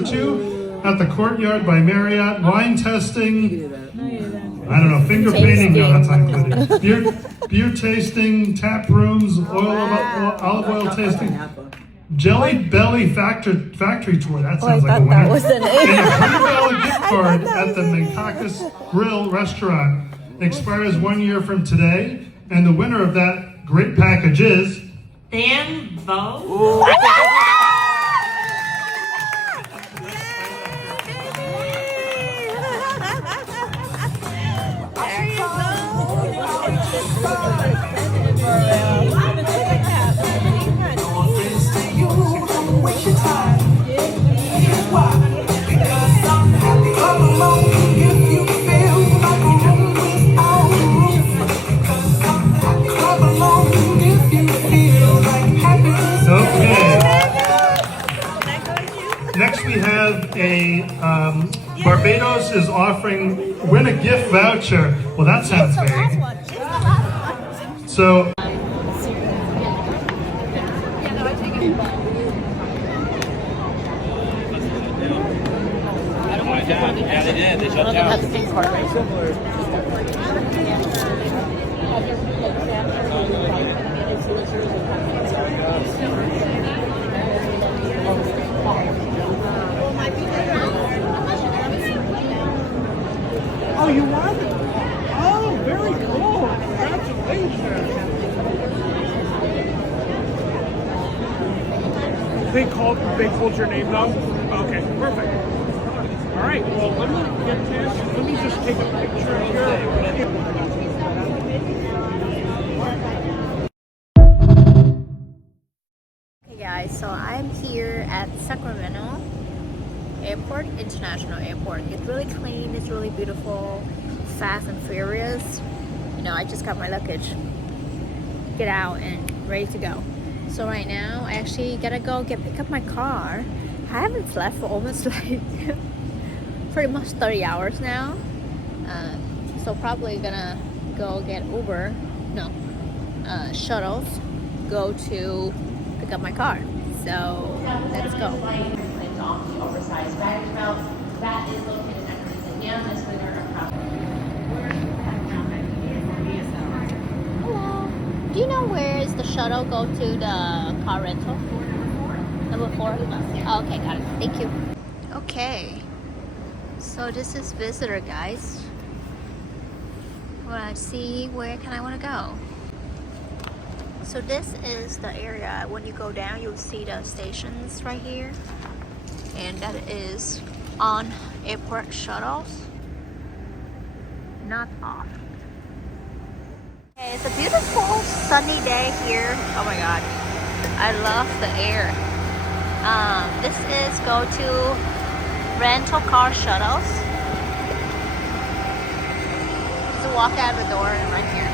for two at the Courtyard by Marriott. Wine testing. I don't know, finger painting, no, that's not included. Beer tasting, tap rooms, olive oil tasting, Jelly Belly factory tour. That sounds like a winner. That was the name. And a $100 gift card at the Menkakas Grill restaurant expires 1 year from today. And the winner of that great package is Dan Bo. Next we have a Barbados is offering win a gift voucher. Well, that sounds vague. So yeah, they did. They shut down. Oh, you won? Oh, very cool. Congratulations. They called your name though? Okay, perfect. All right, well, let me just take a picture here. Hey guys, so I'm here at Sacramento Airport, International Airport. It's really clean, it's really beautiful, fast and furious. You know, I just got my luggage, get out and ready to go. So right now, I actually gotta go pick up my car. I haven't slept for almost like pretty much 30 hours now. So probably gonna go get Uber, shuttles, go to pick up my car. So let's go. Oversized baggage belt that is located at Louisiana for their Hello. Do you know where is the shuttle go to the car rental? Number 4? Oh, okay, got it. Thank you. Okay. So this is visitor, guys. Wanna see where can I wanna go? So this is the area. When you go down, you'll see the stations right here. And that is on airport shuttles, not off. Okay, it's a beautiful sunny day here. Oh my god, I love the air. This is go to rental car shuttles. Just walk out the door and right here.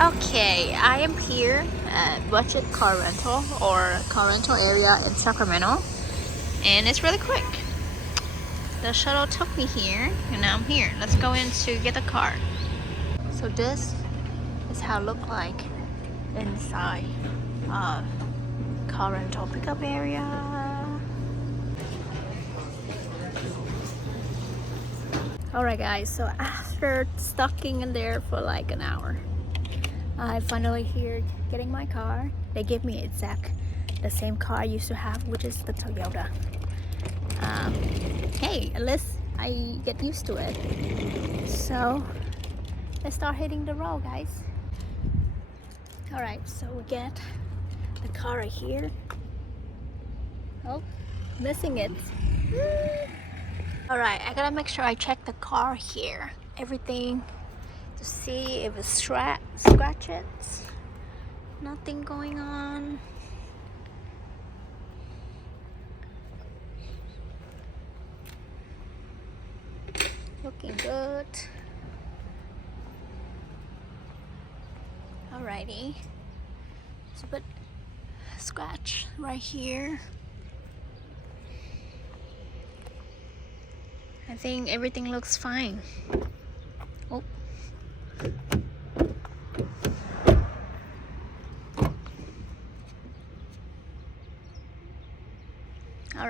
Okay, I am here at budget car rental or car rental area in Sacramento, and it's really quick. The shuttle took me here and now I'm here. Let's go in to get a car. So this is how it looks like inside of car rental pickup area. Alright guys, so after stucking in there for like an hour, I finally here getting my car. They gave me exact the same car I used to have, which is the Toyota. Hey, at least I get used to it. So let's start hitting the road, guys. All right, so we get the car right here. Oh, missing it. All right, I gotta make sure I check the car here. Everything to see if it's scratches. Nothing going on. Looking good. Alrighty. So but scratch right here. I think everything looks fine. Oh.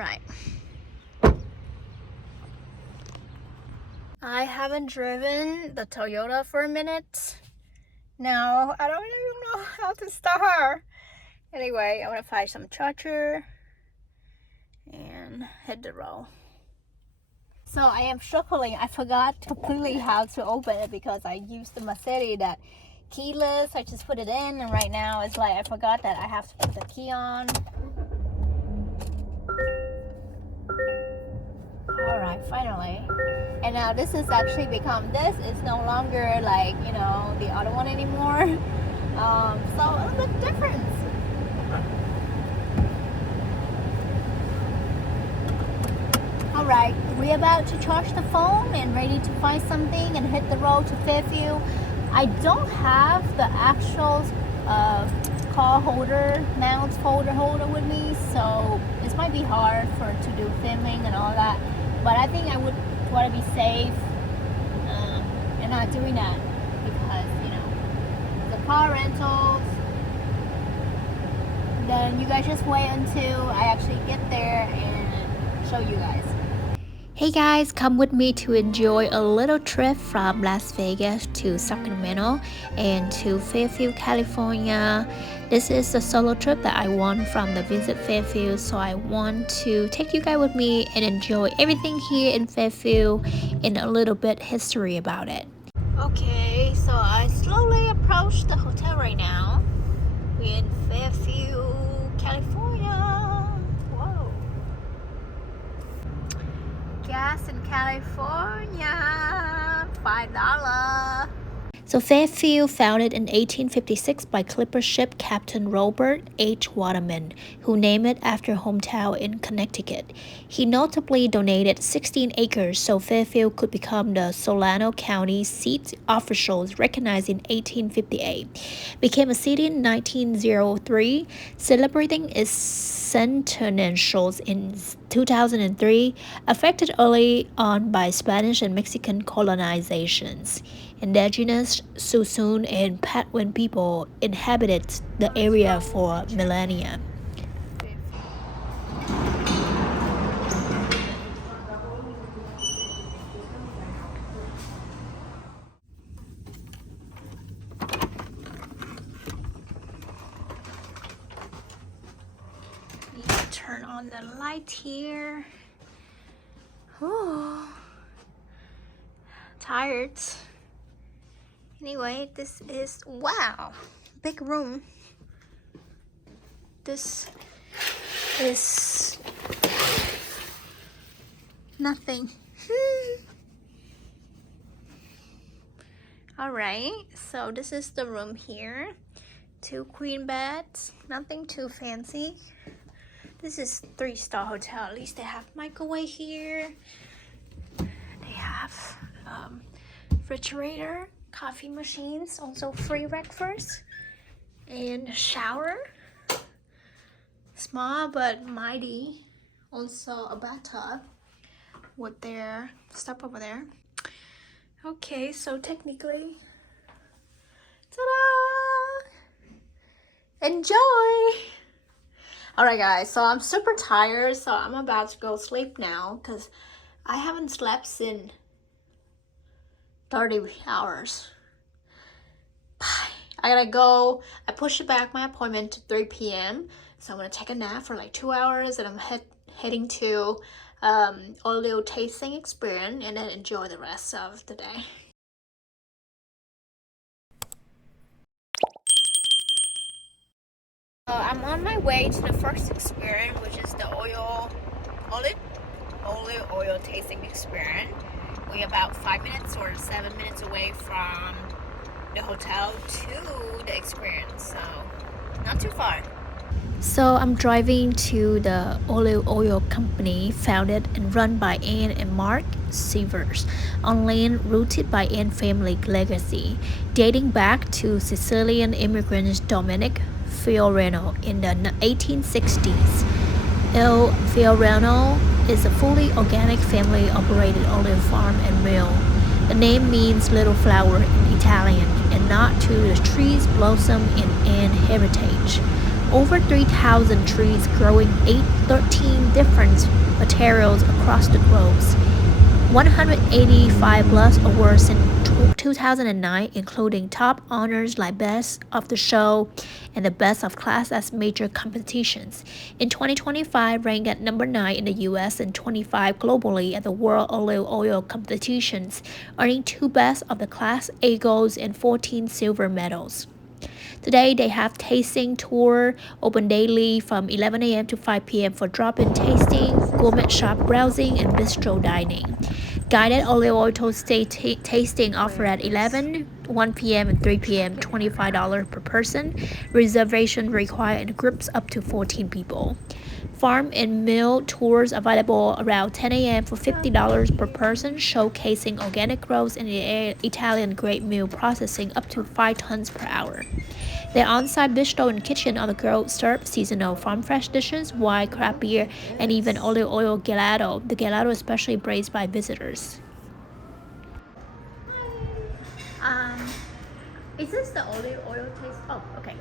right. I haven't driven the Toyota for a minute. Now, I don't even know how to start. Anyway, I'm gonna find some charger and hit the road. So I am struggling. I forgot completely how to open it because I used the Mercedes that keyless. I just put it in, and right now it's like I forgot that I have to put the key on. Alright, finally. And now this is actually become, this is no longer like, you know, the other one anymore. So a little bit different. Alright, we're about to charge the phone and ready to find something and hit the road to Fairfield. I don't have the actual car holder, mount holder with me, so this might be hard to do filming and all that. But I think I would want to be safe and not doing that because, you know, the car rentals. Then you guys just wait until I actually get there and show you guys. Hey guys, come with me to enjoy a little trip from Las Vegas to Sacramento and to Fairfield, California. This is a solo trip that I won from the Visit Fairfield, so I want to take you guys with me and enjoy everything here in Fairfield and a little bit history about it. Okay, so I slowly approach the hotel right now. We're in Fairfield, California. Gas in California, $5. So Fairfield, founded in 1856 by clipper ship Captain Robert H. Waterman, who named it after hometown in Connecticut. He notably donated 16 acres so Fairfield could become the Solano County seat. Officials recognized in 1858. Became a city in 1903, celebrating its centennials in 2003, affected early on by Spanish and Mexican colonizations. Indigenous Suisun and Patwin people inhabited the area for millennia. Need to turn on the light here. Oh, tired. Anyway, this is, wow, big room. This is nothing. Alright, so this is the room here. 2 queen beds, nothing too fancy. This is 3-star hotel. At least they have microwave here. They have refrigerator, coffee machines, also free breakfast, and shower. Small but mighty. Also a bathtub with their stuff over there. Okay, so technically, ta-da! Enjoy! Alright guys, so I'm super tired, so I'm about to go sleep now because I haven't slept since 30 hours. Bye. I gotta go. I pushed back my appointment to 3 p.m. So I'm gonna take a nap for like 2 hours and I'm heading to oleo tasting experience and then enjoy the rest of the day. I'm on my way to the first experience, which is the olive oil tasting experience. We're about 5 minutes or 7 minutes away from the hotel to the experience, so not too far. So I'm driving to the olive oil company founded and run by Anne and Mark Sievers on land rooted by Anne family legacy, dating back to Sicilian immigrant Dominic Fiorano in the 1860s. Il Fiorano is a fully organic family-operated olive farm and mill. The name means little flower in Italian and nod to the tree's blossom in Anne heritage. over 3,000 trees growing 13 different materials across the groves. 185 plus awards in 2009, including top honors like Best of the Show and the Best of Class at major competitions. In 2025, ranked at number 9 in the US and 25 globally at the World Olive Oil competitions, earning 2 Best of the Class A golds and 14 silver medals. Today, they have tasting tour open daily from 11 a.m. to 5 p.m. for drop-in tasting, gourmet shop browsing, and bistro dining. Guided olive oil tasting offer at 11, 1 p.m. and 3 p.m. $25 per person. Reservation required in groups up to 14 people. Farm and mill tours available around 10 a.m. for $50 per person, showcasing organic growth and Italian grape mill processing up to 5 tons per hour. The on-site bistro and kitchen on the grove serve seasonal farm fresh dishes, wine, craft beer, and even olive oil gelato. The gelato is especially praised by visitors. Is this the olive oil taste? Oh, okay.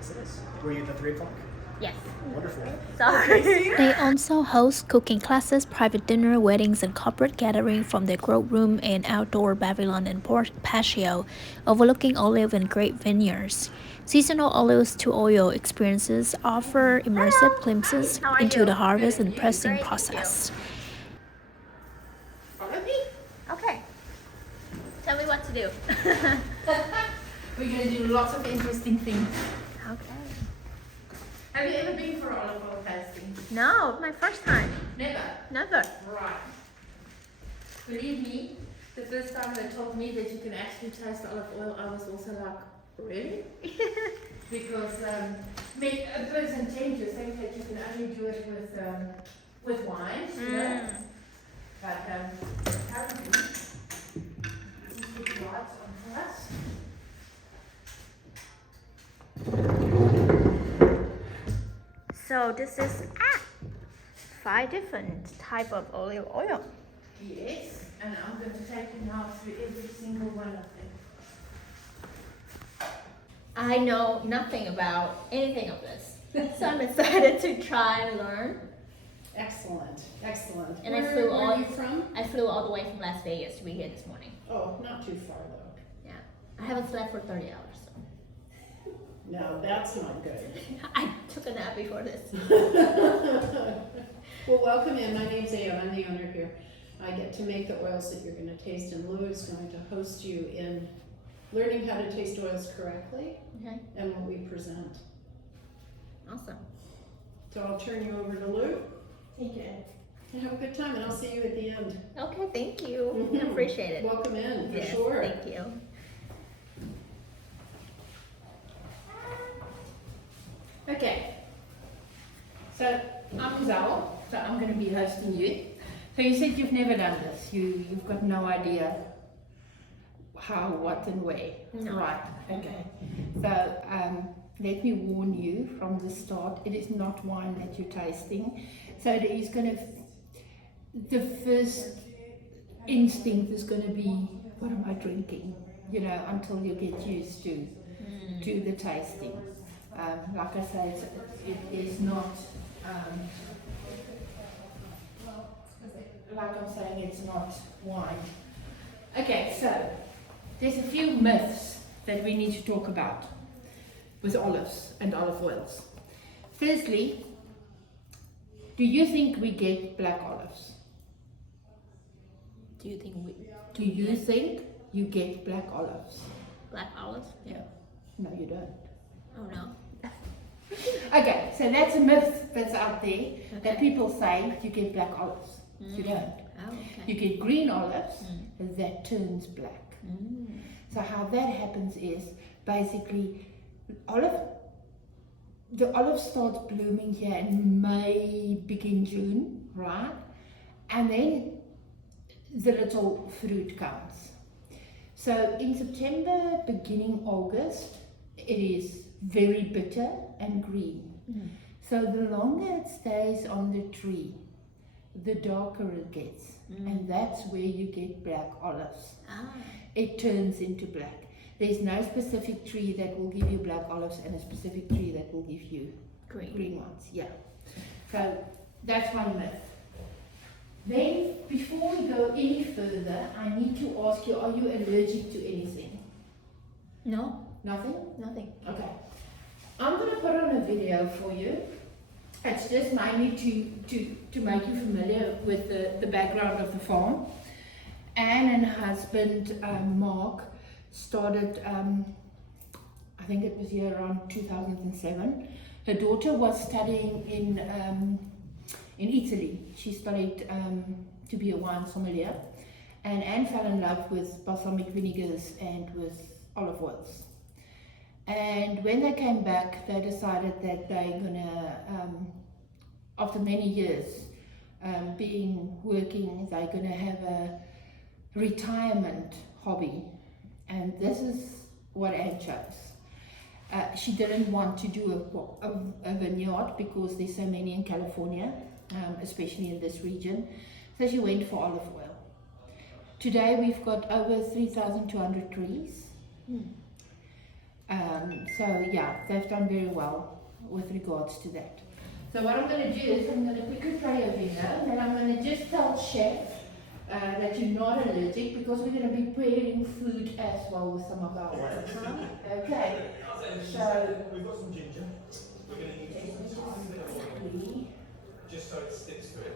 Were you at the 3 o'clock? Yes. Wonderful. Sorry. They also host cooking classes, private dinner, weddings, and corporate gathering from their grove room and outdoor pavilion and patio, overlooking olive and grape vineyards. Seasonal olives to oil experiences offer immersive glimpses into the harvest and pressing process. Follow me. Okay. Tell me what to do. We're going to do lots of interesting things. Okay. Have you ever been for olive oil tasting? No, my first time. Never. Never. Right. Believe me, the first time they told me that you can actually taste olive oil, I was also like, really? Because a person tends to think that you can only do it with wine, you know? But apparently, this is the lights on for us. So this is 5 different type of olive oil. Yes, and I'm going to take you now through every single one of them. I know nothing about anything of this, so I'm excited to try and learn. Excellent, excellent. And Where are you from? I flew all the way from Las Vegas to be here this morning. Oh, not too far though. Yeah, I haven't slept for 30 hours. So. No, that's not good. I took a nap before this. Well, welcome in. My name's Ayo. I'm the owner here. I get to make the oils that you're going to taste, and Lou is going to host you in learning how to taste oils correctly Okay, and what we present. awesome. So I'll turn you over to Lou. Thank you. And have a good time, and I'll see you at the end. Okay, thank you. Mhm. I appreciate it. Welcome in, for Yes, sure. thank you. Okay, so I'm Zal, so I'm going to be hosting you. So you said you've never done this, you've got no idea how, what and where. No. Right, okay. So let me warn you from the start, it is not wine that you're tasting. So it is going to, the first instinct is going to be, what am I drinking? You know, until you get used to the tasting. Like I say, it is not, like I'm saying, it's not wine. Okay, so there's a few myths that we need to talk about with olives and olive oils. Firstly, do you think we get black olives? Do you think Do you think you get black olives? black olives? Yeah. No, you don't. Oh no. Okay, so that's a myth that's out there that people say you get black olives. You don't. Oh, okay. You get green olives that turns black. So how that happens is basically the olive starts blooming here in May, begin June, right? And then the little fruit comes. So in September, beginning August, it is very bitter and green. So the longer it stays on the tree, the darker it gets. And that's where you get black olives. It turns into black. There's no specific tree that will give you black olives and a specific tree that will give you green ones, yeah. So that's one myth. Then, before we go any further, I need to ask you, are you allergic to anything? No, Nothing? nothing. Okay. I'm going to put on a video for you. It's just mainly to make you familiar with the background of the farm. Anne and her husband, Mark, started, I think it was here around 2007. Her daughter was studying in Italy. She studied to be a wine sommelier, and Anne fell in love with balsamic vinegars and with olive oils. And when they came back, they decided that they're gonna, after many years working, they're gonna have a retirement hobby, and this is what Anne chose. She didn't want to do a vineyard because there's so many in California, especially in this region. So she went for olive oil. Today we've got over 3,200 trees. So yeah, they've done very well with regards to that. So what I'm going to do is I'm going to quickly play a video, and I'm going to just tell Chef that you're not allergic, because we're going to be preparing food as well with some of our oils. Okay. So we've got some ginger. We're going to need just so it sticks to it.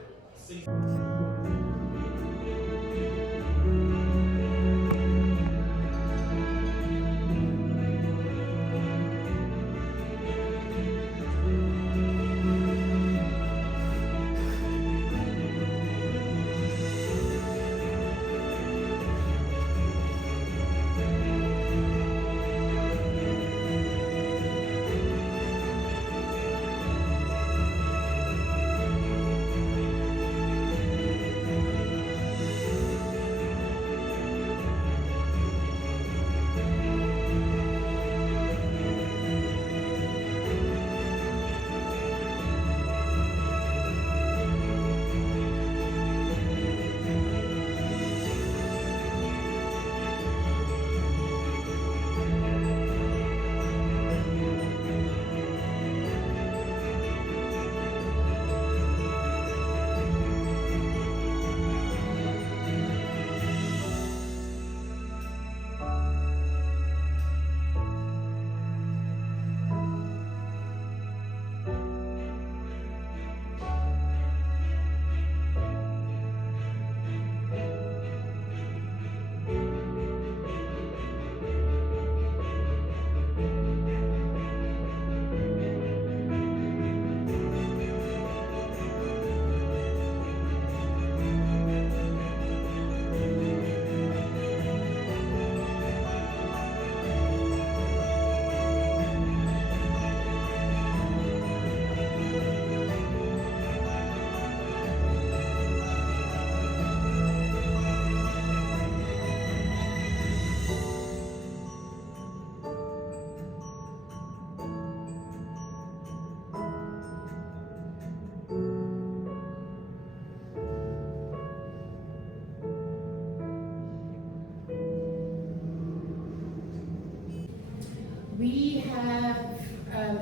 we have,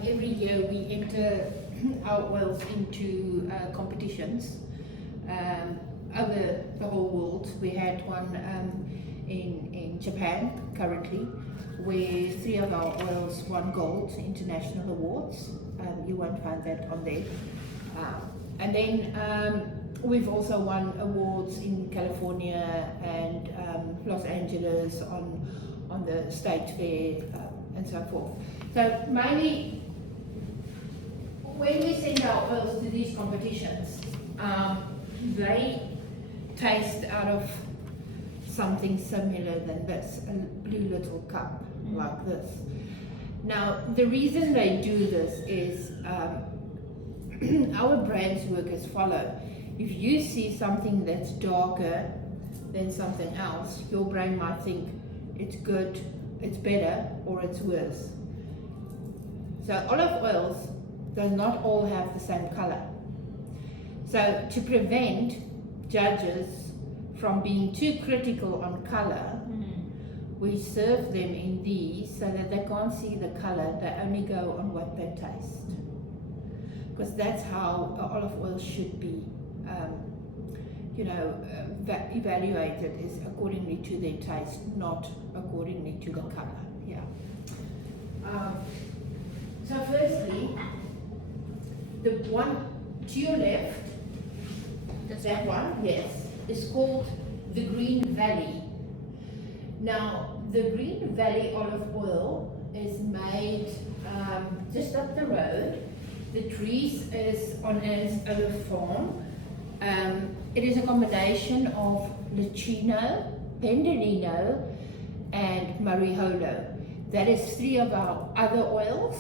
every year we enter our oils into competitions over the whole world. We had one in Japan currently, where 3 of our oils won gold international awards. You won't find that on there. And then we've also won awards in California and Los Angeles on the state fair and so forth. So mainly when we send our oils to these competitions, they taste out of something similar than this, a blue little cup like this. Now the reason they do this is our brains work as follow. If you see something that's darker than something else, your brain might think it's good, it's better, or it's worse. So olive oils do not all have the same color. So to prevent judges from being too critical on color, we serve them in these so that they can't see the color, they only go on what they taste. because that's how olive oil should be, evaluated, is accordingly to their taste, not accordingly to the color. Yeah. So firstly, the one to your left, that one, yes, is called the Green Valley. Now, the Green Valley olive oil is made just up the road. The trees is on its own farm. It is a combination of Licino, Pendolino, and Mariolo. That is 3 of our other oils.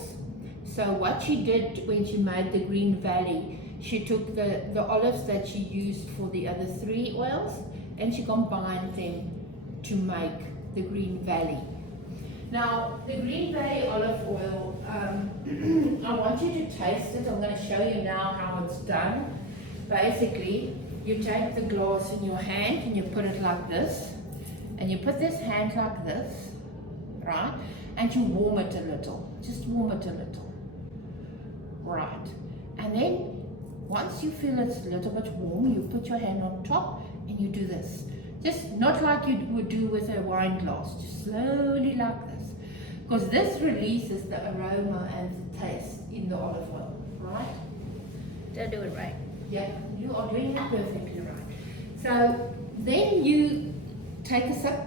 So what she did when she made the Green Valley, she took the olives that she used for the other 3 oils and she combined them to make the Green Valley. Now, the Green Valley olive oil, I want you to taste it. I'm going to show you now how it's done. Basically, you take the glass in your hand and you put it like this, and you put this hand like this, right? And you warm it a little, just warm it a little, right? And then once you feel it's a little bit warm, you put your hand on top and you do this. Just not like you would do with a wine glass, just slowly like this. Because this releases the aroma and the taste in the olive oil, right? Did I do it right? Yeah, you are doing it perfectly right. So then you take a sip.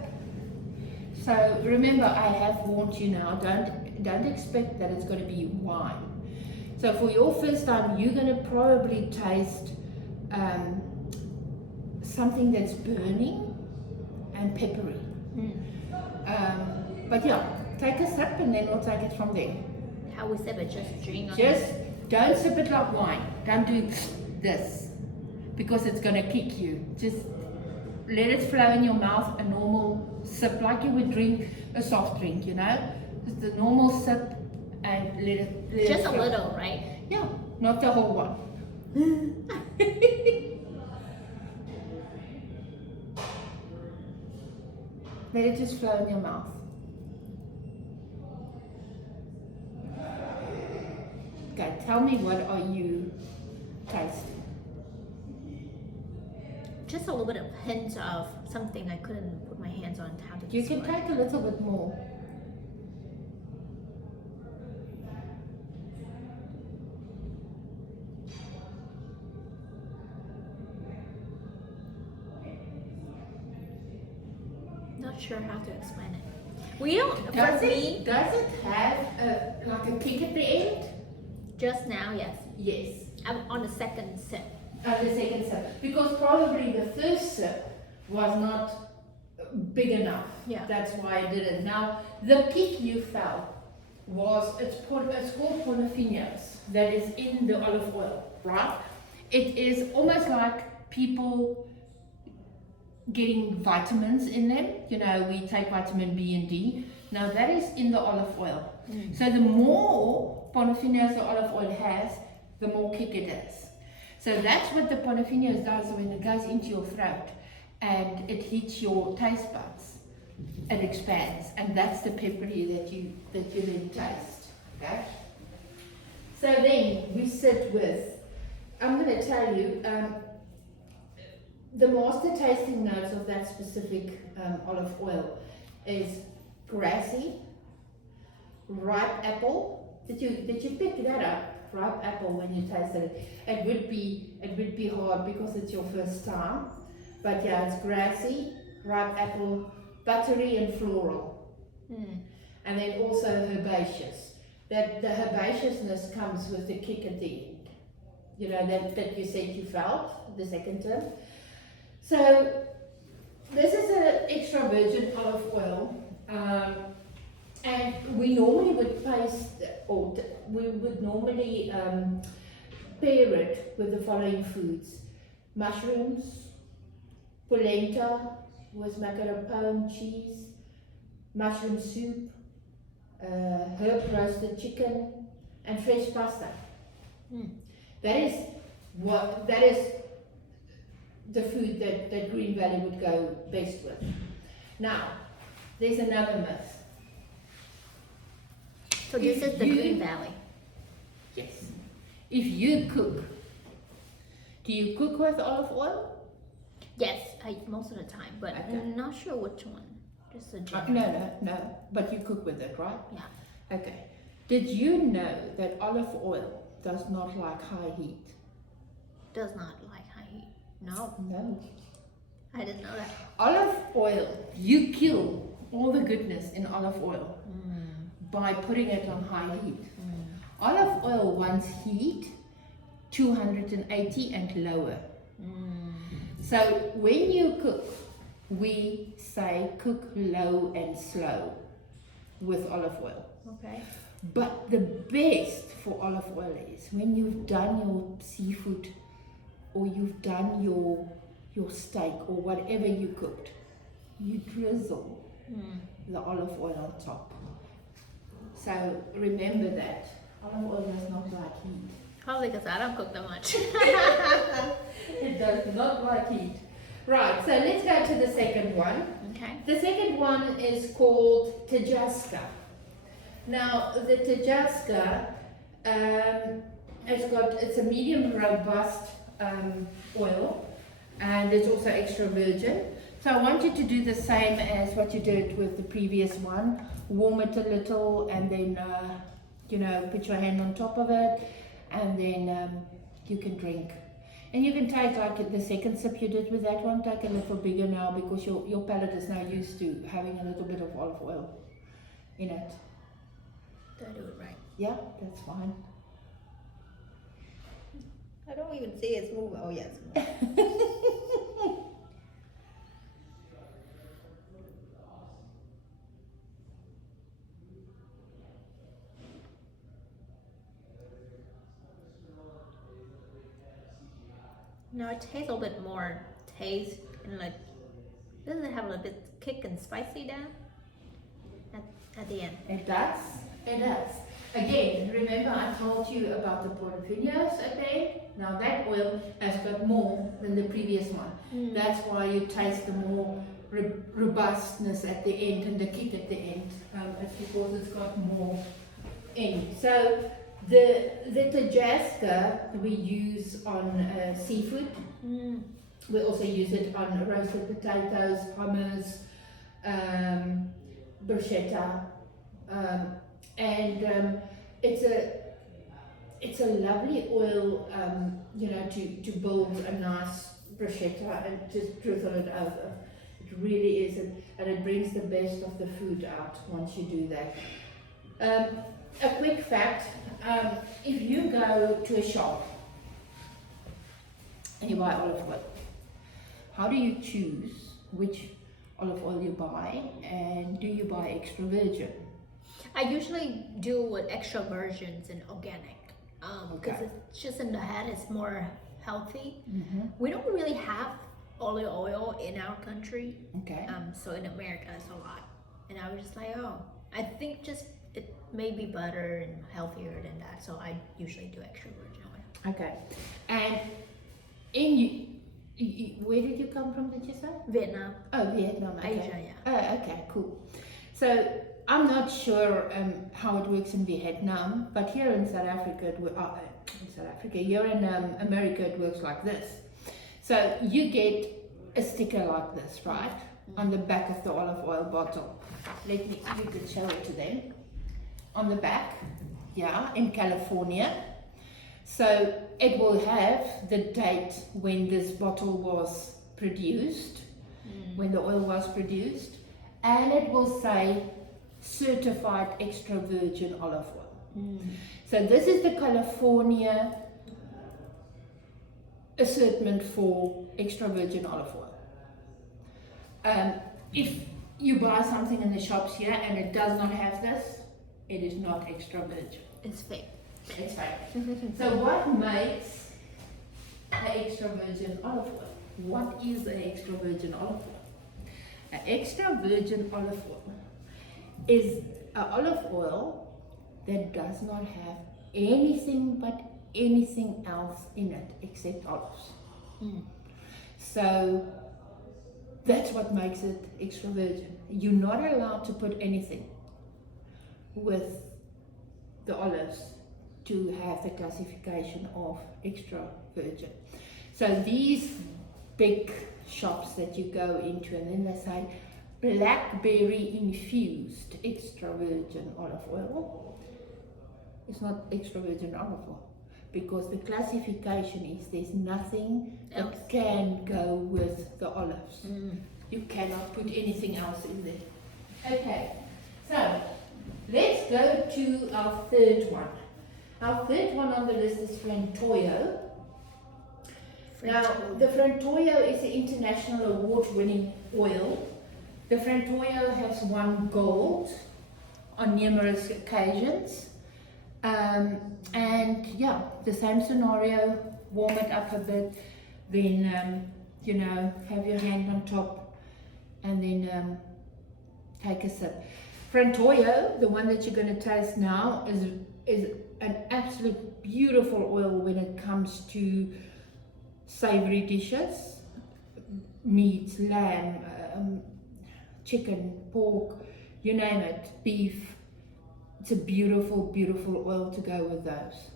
So remember, I have warned you now, don't expect that it's going to be wine. So for your first time, you're going to probably taste something that's burning and peppery. But yeah, take a sip and then we'll take it from there. How we sip it? Just drink on Just don't sip it like wine. Don't do this because it's going to kick you. Just let it flow in your mouth, a normal sip, like you would drink a soft drink, you know? Just a normal sip and let it just a flow. little, right? Yeah, not the whole one. Let it just flow in your mouth. Okay, tell me, what are you tasting? Just a little bit of hint of something I couldn't put my hands on. How to You can describe. take a little bit more. Not sure how to explain it. We don't. For Does me, it have like a kick at the end? just now, yes. Yes. I'm on the second sip. The second sip. Because probably the first sip was not big enough. Yeah. That's why I did it. Now, the kick you felt was, it's called polyphenols that is in the olive oil, right? It is almost like people getting vitamins in them. You know, we take vitamin B and D. Now that is in the olive oil. So the more polyphenols the olive oil has, the more kick it is. So that's what the polyphenols does when it goes into your throat and it hits your taste buds. It expands, and that's the peppery that you then taste. Okay. So then we sit with. I'm going to tell you. The master tasting notes of that specific olive oil is grassy, ripe apple. Did you pick that up? Ripe apple when you tasted it. It would be hard because it's your first time. But yeah, it's grassy, ripe apple, buttery and floral. And then also herbaceous. That the herbaceousness comes with the kick at the end. You know, that you said you felt, the second term. So this is an extra virgin olive oil, and we normally would paste, or we would normally pair it with the following foods: mushrooms, polenta with mascarpone cheese, mushroom soup, herb roasted chicken, and fresh pasta. That is the food that Green Valley would go best with. Now, there's another myth. So this is the Green Valley. Yes. if you cook, do you cook with olive oil? Yes, I most of the time, but Okay. I'm not sure which one. Just a general. No, but you cook with it, right? Yeah. Okay. Did you know that olive oil does not like high heat? Does not like high heat. No, No. I didn't know that. Olive oil, you kill all the goodness in olive oil by putting it on high heat. Olive oil wants heat 280 and lower. So when you cook, we say cook low and slow with olive oil. Okay. But the best for olive oil is when you've done your seafood or you've done your steak or whatever you cooked, you drizzle the olive oil on top. So remember that olive oil does not like heat. Probably because I don't cook that much. It does not like heat. Right, so let's go to the second one. Okay. The second one is called Tajaska. Now, the Tajaska, it's a medium robust oil, and it's also extra virgin. So I want you to do the same as what you did with the previous one. Warm it a little, and then put your hand on top of it, and then you can drink. And you can take like the second sip you did with that one, take a little bigger now because your palate is now used to having a little bit of olive oil in it. Did I do it right? Yeah, that's fine. I don't even see it's moving. Oh yes. No, it tastes a little bit more taste and like, doesn't it have a little bit kick and spicy down at the end? It does. It does. Again, remember I told you about the Portofinios at the end? Now that oil has got more than the previous one. That's why you taste the more robustness at the end and the kick at the end. It's because it's got more in. So the Tajaska we use on seafood. We also use it on roasted potatoes, hummus, bruschetta, and it's a lovely oil, to build a nice bruschetta and just drizzle it over. It really is, and it brings the best of the food out once you do that. A quick fact, if you go to a shop and you buy olive oil, how do you choose which olive oil you buy, and do you buy extra virgin? I usually do with extra virgins and organic, because Okay. it's just in the head, it's more healthy. Mm-hmm. We don't really have olive oil in our country, Okay. so in America it's a lot, and I was just like, oh, I think just it may be better and healthier than that, so I usually do extra virgin oil. Okay. And where did you come from, did you say? Vietnam, Oh, Vietnam. Okay. Asia, yeah. Oh, okay, cool. So I'm not sure how it works in Vietnam, but here in South Africa, here in America, it works like this. So you get a sticker like this, right, on the back of the olive oil bottle. You could show it to them. On the back, yeah, in California. So it will have the date when this bottle was produced, when the oil was produced, and it will say certified extra virgin olive oil. So this is the California assortment for extra virgin olive oil. If you buy something in the shops here and it does not have this, it is not extra virgin. It's fake. It's fake. So what makes an extra virgin olive oil? What is an extra virgin olive oil? An extra virgin olive oil is an olive oil that does not have anything but anything else in it except olives. So that's what makes it extra virgin. You're not allowed to put anything with the olives to have the classification of extra virgin. So these big shops that you go into, and then they say blackberry infused extra virgin olive oil. It's not extra virgin olive oil, because the classification is there's nothing that can go with the olives. You cannot put anything else in there. Okay, so let's go to our third one. Our third one on the list is Frantoio. Now, the Frantoio is an international award-winning oil. The Frantoio has won gold on numerous occasions. And yeah, the same scenario, warm it up a bit, then, you know, have your hand on top, and then take a sip. Frantoio, the one that you're going to taste now, is an absolute beautiful oil when it comes to savory dishes, meat, lamb, chicken, pork, you name it, beef. It's a beautiful, beautiful oil to go with those.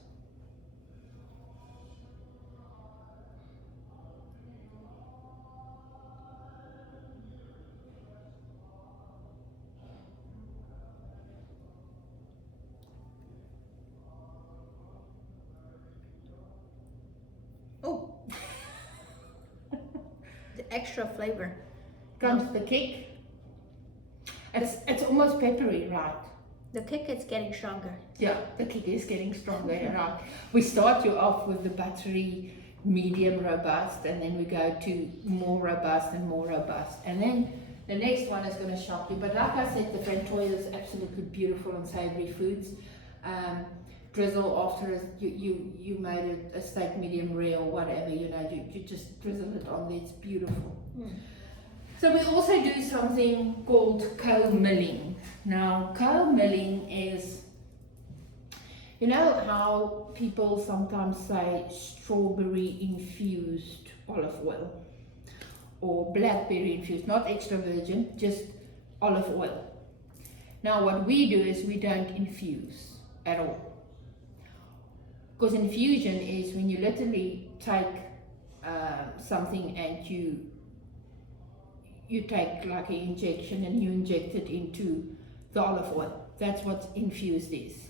Oh, the extra flavor. Comes the kick. It's almost peppery, right? The kick is getting stronger. Yeah, the kick is getting stronger, right? We start you off with the buttery, medium robust, and then we go to more robust and more robust. And then the next one is going to shock you. But like I said, the Frantoio is absolutely beautiful on savory foods. Drizzle after you made a steak medium rare or whatever, you know, you just drizzle it on there. It's beautiful. So we also do something called co-milling. Now, co-milling is, you know how people sometimes say strawberry infused olive oil or blackberry infused, not extra virgin, just olive oil. Now what we do is we don't infuse at all. Because infusion is when you literally take something and you take like an injection and you inject it into the olive oil. That's what infused is,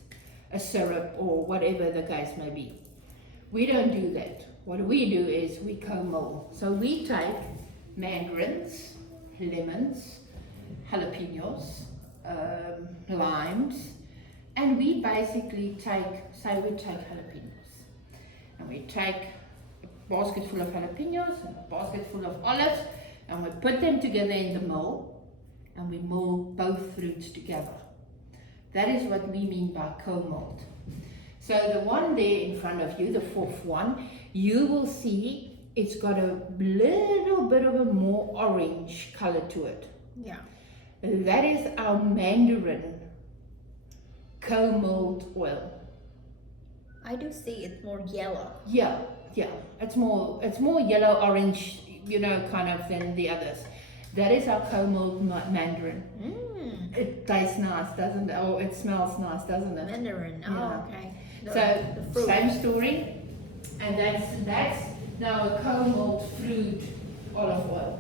a syrup or whatever the case may be. We don't do that. What we do is we co-mill. So we take mandarins, lemons, jalapenos, limes, and we basically take jalapenos, and we take a basket full of jalapenos and a basket full of olives, and we put them together in the mill, and we mill both fruits together. That is what we mean by co-milled. So the one there in front of you, the fourth one, you will see it's got a little bit of a more orange color to it. Yeah. That is our mandarin co-milled oil. I do see it's more yellow. Yeah. It's more yellow orange, you know, kind of than the others. That is our co-milled mandarin. It tastes nice, doesn't it? Oh, it smells nice, doesn't it? Mandarin. Oh, Yeah. okay. So the fruit. same story, and that's now a co-milled fruit olive oil.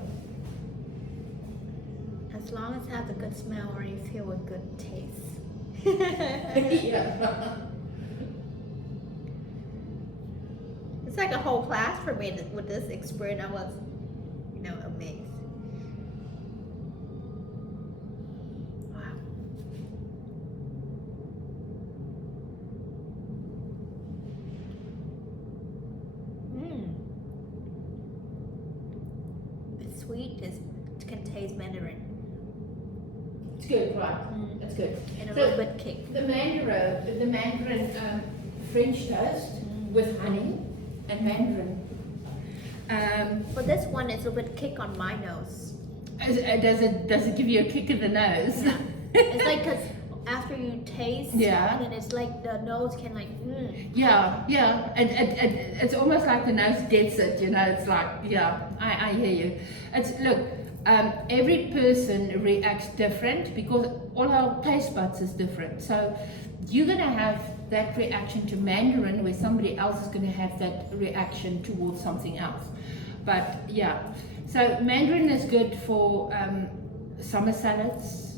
As long as it has a good smell or you feel a good taste. Yeah. It's like a whole class for me with this experience. I was, you know, amazed. Wow. It's sweet. It can taste mandarin. It's good, right? It's good. And a So, little bit kick. The mandarin French toast with honey and mandarin. But this one is a little bit kick on my nose. Does it give you a kick in the nose? Yeah. It's like because after you taste, Yeah. and then it's like the nose can like, Yeah, and it's almost like the nose gets it, you know. It's like, yeah, I hear you. Look, every person reacts different because all our taste buds is different. So you're gonna have that reaction to mandarin where somebody else is going to have that reaction towards something else. But yeah, so mandarin is good for summer salads.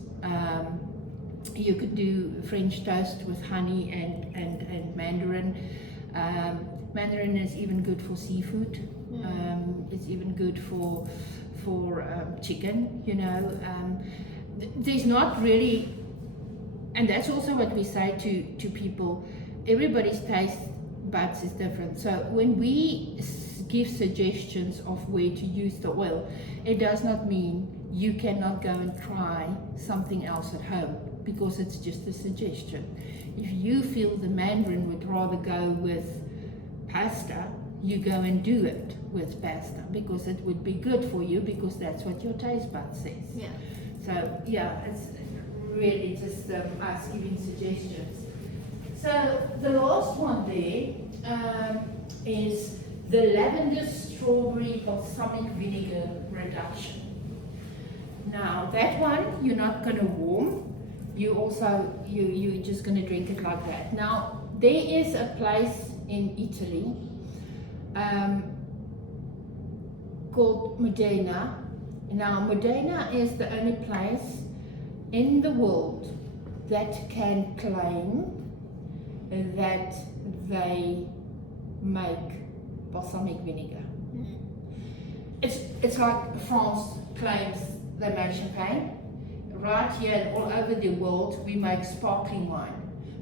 You could do French toast with honey and mandarin. Mandarin is even good for seafood. It's even good for chicken, you know. There's not really, and that's also what we say to people, everybody's taste buds is different. So when we give suggestions of where to use the oil, it does not mean you cannot go and try something else at home, because it's just a suggestion. If you feel the mandarin would rather go with pasta, you go and do it with pasta, because it would be good for you, because that's what your taste bud says. Yeah. So yeah, it's really just us giving suggestions. So the last one there is the lavender strawberry balsamic vinegar reduction. Now that one you're not going to warm. You're just going to drink it like that. Now there is a place in Italy called Modena. Now Modena is the only place in the world that can claim that they make balsamic vinegar. It's like France claims they make champagne. Right here and all over the world we make sparkling wine,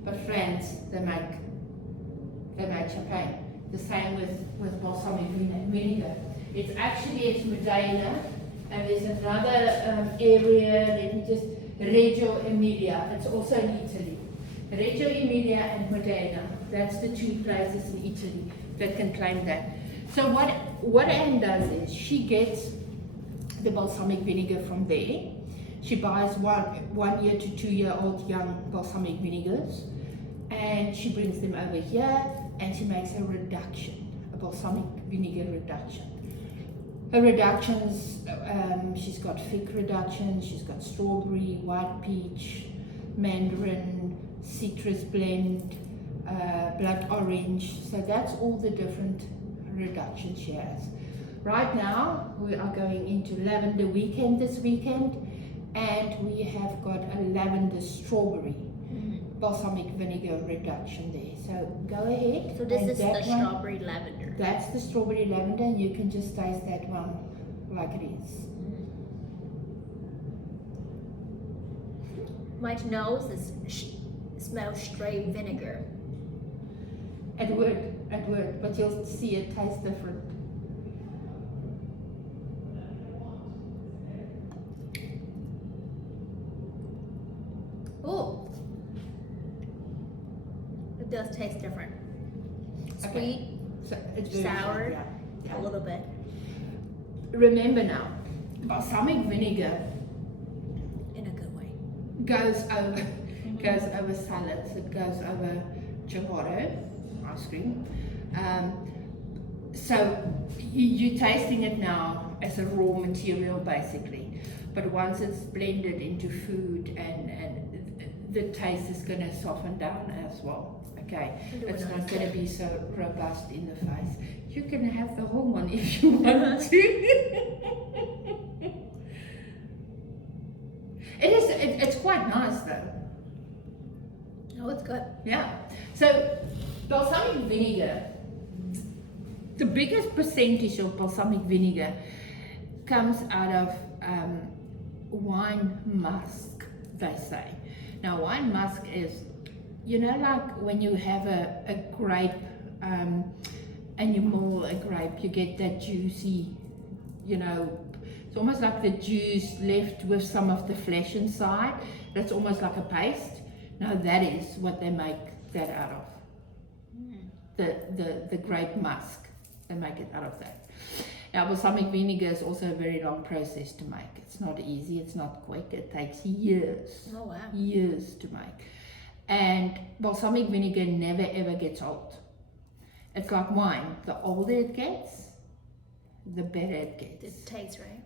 but France they make champagne. The same with balsamic vinegar. It's Modena, and there's another area, let me just, Reggio Emilia, it's also in Italy. Reggio Emilia and Modena, that's the two places in Italy that can claim that. So what Anne does is she gets the balsamic vinegar from there. She buys 1 year to 2 year old young balsamic vinegars, and she brings them over here, and she makes a reduction, a balsamic vinegar reduction. Her reductions, she's got fig reduction, she's got strawberry, white peach, mandarin, citrus blend, blood orange. So that's all the different reductions she has. Right now we are going into lavender weekend this weekend, and we have got a lavender strawberry balsamic vinegar reduction there. So go ahead. So this and is that the one, strawberry lavender. That's the strawberry lavender. You can just taste that one like it is. My nose smells straight vinegar. It would, but you'll see it tastes different. Oh, it does taste different. Sweet, Okay. So it's very sour, sweet, yeah. a little bit. Remember now, balsamic vinegar In a good way. goes over salads, it goes over gelato, ice cream. So you're tasting it now as a raw material basically, but once it's blended into food and the taste is going to soften down as well. Okay, it's not going to be so robust in the face. You can have the whole one if you want to. It's quite nice though. Oh, it's good. Yeah. So balsamic vinegar, the biggest percentage of balsamic vinegar comes out of wine musk, they say. Now wine musk is, you know, like when you have a grape and you mull a grape, you get that juicy, you know, it's almost like the juice left with some of the flesh inside. That's almost like a paste. Now that is what they make that out of. The grape musk, they make it out of that. Now balsamic vinegar is also a very long process to make. It's not easy, it's not quick, it takes years. Oh, wow. Years to make. And balsamic vinegar never ever gets old. It's like wine. The older it gets, the better it gets. It tastes right.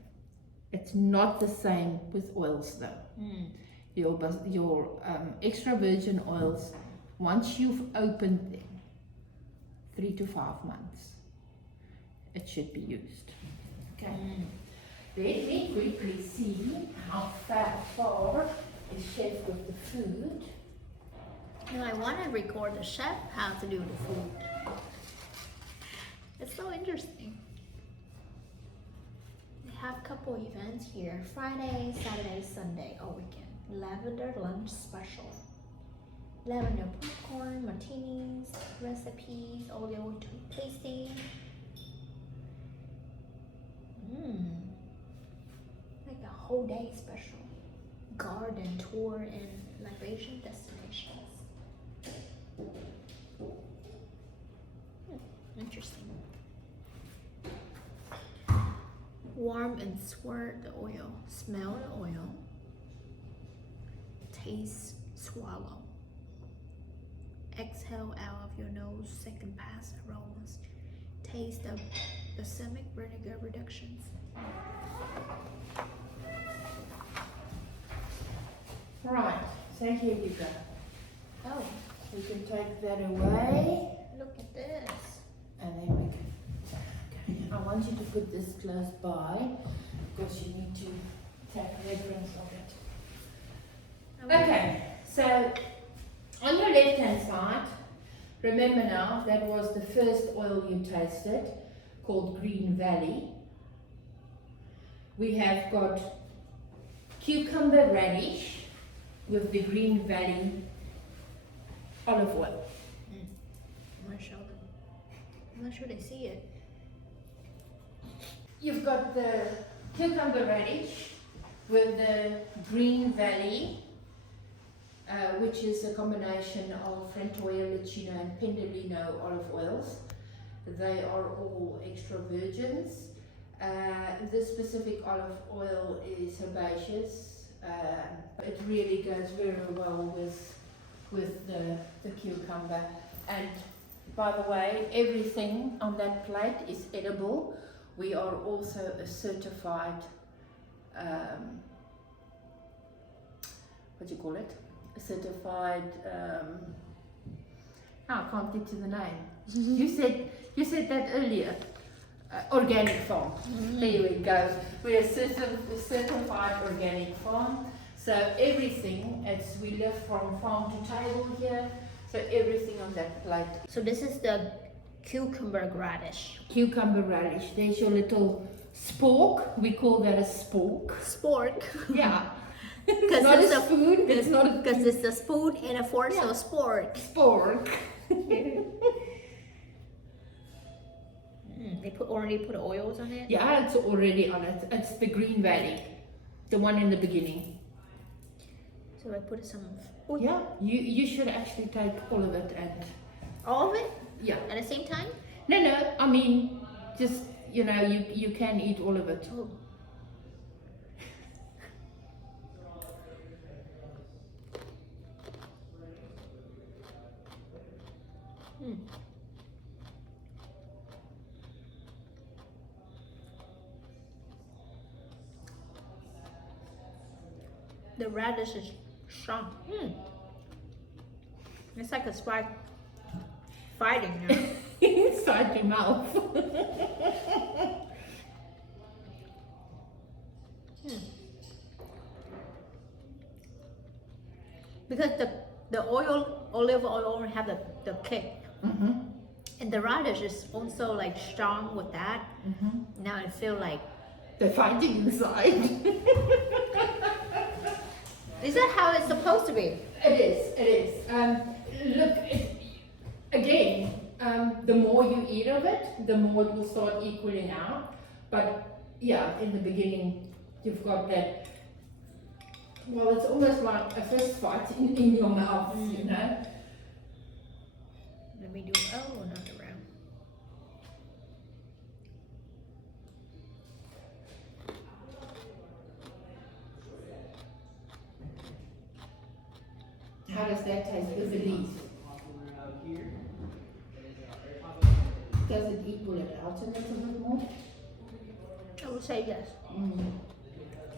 It's not the same with oils though. Your extra virgin oils Once you've opened them, 3 to 5 months, it should be used. Okay. Let me quickly see how far is chef with the food. No, I want to record the chef how to do the food. It's so interesting. They have a couple events here. Friday, Saturday, Sunday, all weekend. Lavender lunch special. Lavender popcorn, martinis, recipes, all the way to tasting. Like a whole day special. Garden tour and libation destinations. Interesting. Warm and squirt the oil. Smell the oil. Taste, swallow. Exhale out of your nose, second pass aromas. Taste the balsamic vinegar reductions. Right, so here you go. Oh, We can take that away. look at this. And then we can, okay. I want you to put this close by because you need to take reference of it. Okay, so on your left hand side, remember now that was the first oil you tasted called Green Valley. We have got cucumber radish with the Green Valley olive oil. I'm gonna show them. I'm not sure they see it. You've got the cucumber radish with the Green Valley, which is a combination of Frantoia, Licino and Pendolino olive oils. They are all extra virgins. This specific olive oil is herbaceous. It really goes very well with the cucumber. And by the way, everything on that plate is edible. We are also a certified, what do you call it? A certified, I can't get to the name. You said that earlier. Organic farm. There we go. We're a certified organic farm. So everything, we live from farm to table here. So everything on that plate. So this is the cucumber radish. Cucumber radish. There's your little spork. We call that a spork. Spork. Yeah. Because not it's a spoon. It's not a because it's a spoon and a fork, Yeah. so spork. spork. They already put oils on it. Yeah, it's already on it. It's the Green Valley, the one in the beginning. So I put some. Yeah, you should actually take all of it and All of it yeah. at the same time. No, I mean just you can eat all of it. Oh. The radish is strong. It's like a spike fighting now. Inside your mouth. Because the olive oil only have the kick. And the radish is also like strong with that. Now I feel like, They're fighting inside. is that how it's supposed to be? It is. Look, again, the more you eat of it, the more it will start equaling out. But yeah, in the beginning, you've got that. Well, it's almost like a fist fight in your mouth, you know. Let me do another round. How does that taste with the leaf? Does it equal it out a little bit more? I would say yes.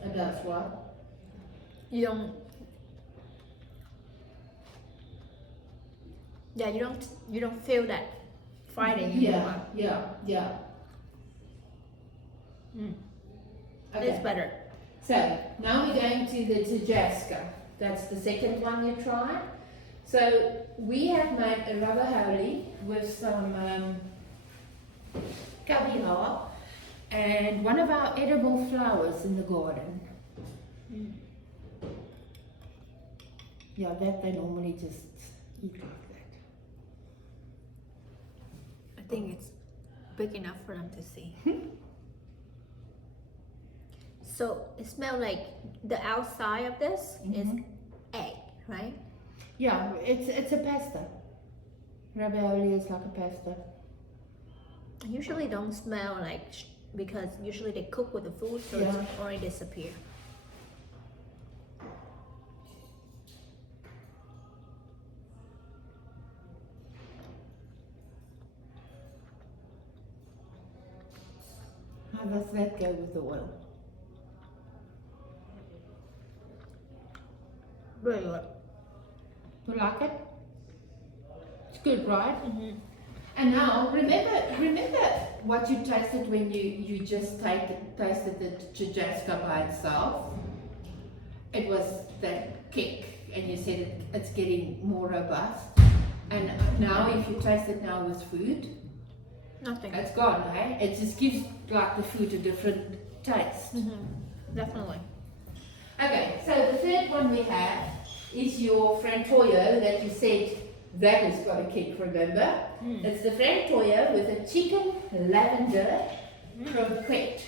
It does what? You don't. Yeah, you don't feel that fighting. Yeah, yeah, yeah. Mm. Okay. It's better. So now we're going to the Tajaska. That's the second one you try. So we have made a ravioli with some caviar and one of our edible flowers in the garden. Yeah, that they normally just eat like that. I think it's big enough for them to see. So it smells like the outside of this is egg, right? Yeah, it's a pasta. Ravioli is like a pasta. I usually don't smell like because usually they cook with the food, so Yeah. it's already disappear. How does that go with the oil? Really good. You like it? It's good, right? And now, remember what you tasted when you just tasted the Tajaska by itself? It was that kick, and you said it's getting more robust. And now, if you taste it now with food, Nothing. it's gone, eh? It just gives like the food a different taste. Definitely. Okay, so the third one we have is your frantoio that you said that has got a kick, remember? It's the frantoio with a chicken lavender croquette.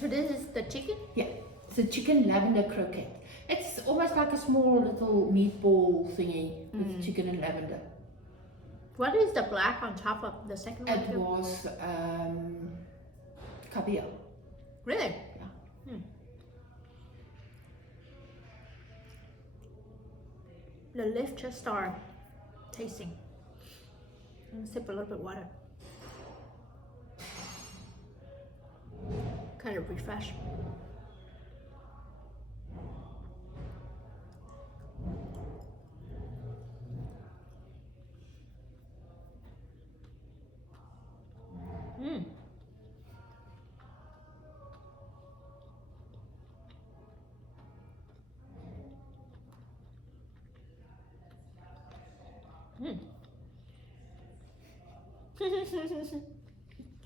So this is the chicken? Yeah, it's a chicken lavender croquette. It's almost like a small little meatball thingy with chicken and lavender. What is the black on top of the second one It too? was caviar. Really? Yeah. The lips just start tasting. I'm gonna sip a little bit of water. Kind of refresh.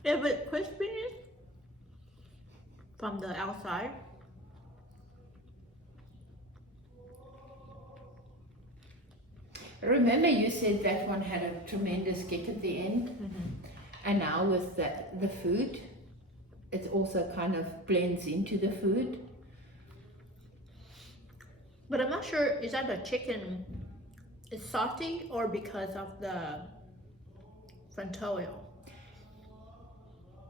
A bit crispy from the outside. Remember you said that one had a tremendous kick at the end? And now with the food, it also kind of blends into the food. But I'm not sure, is that the chicken is salty or because of the frantoio?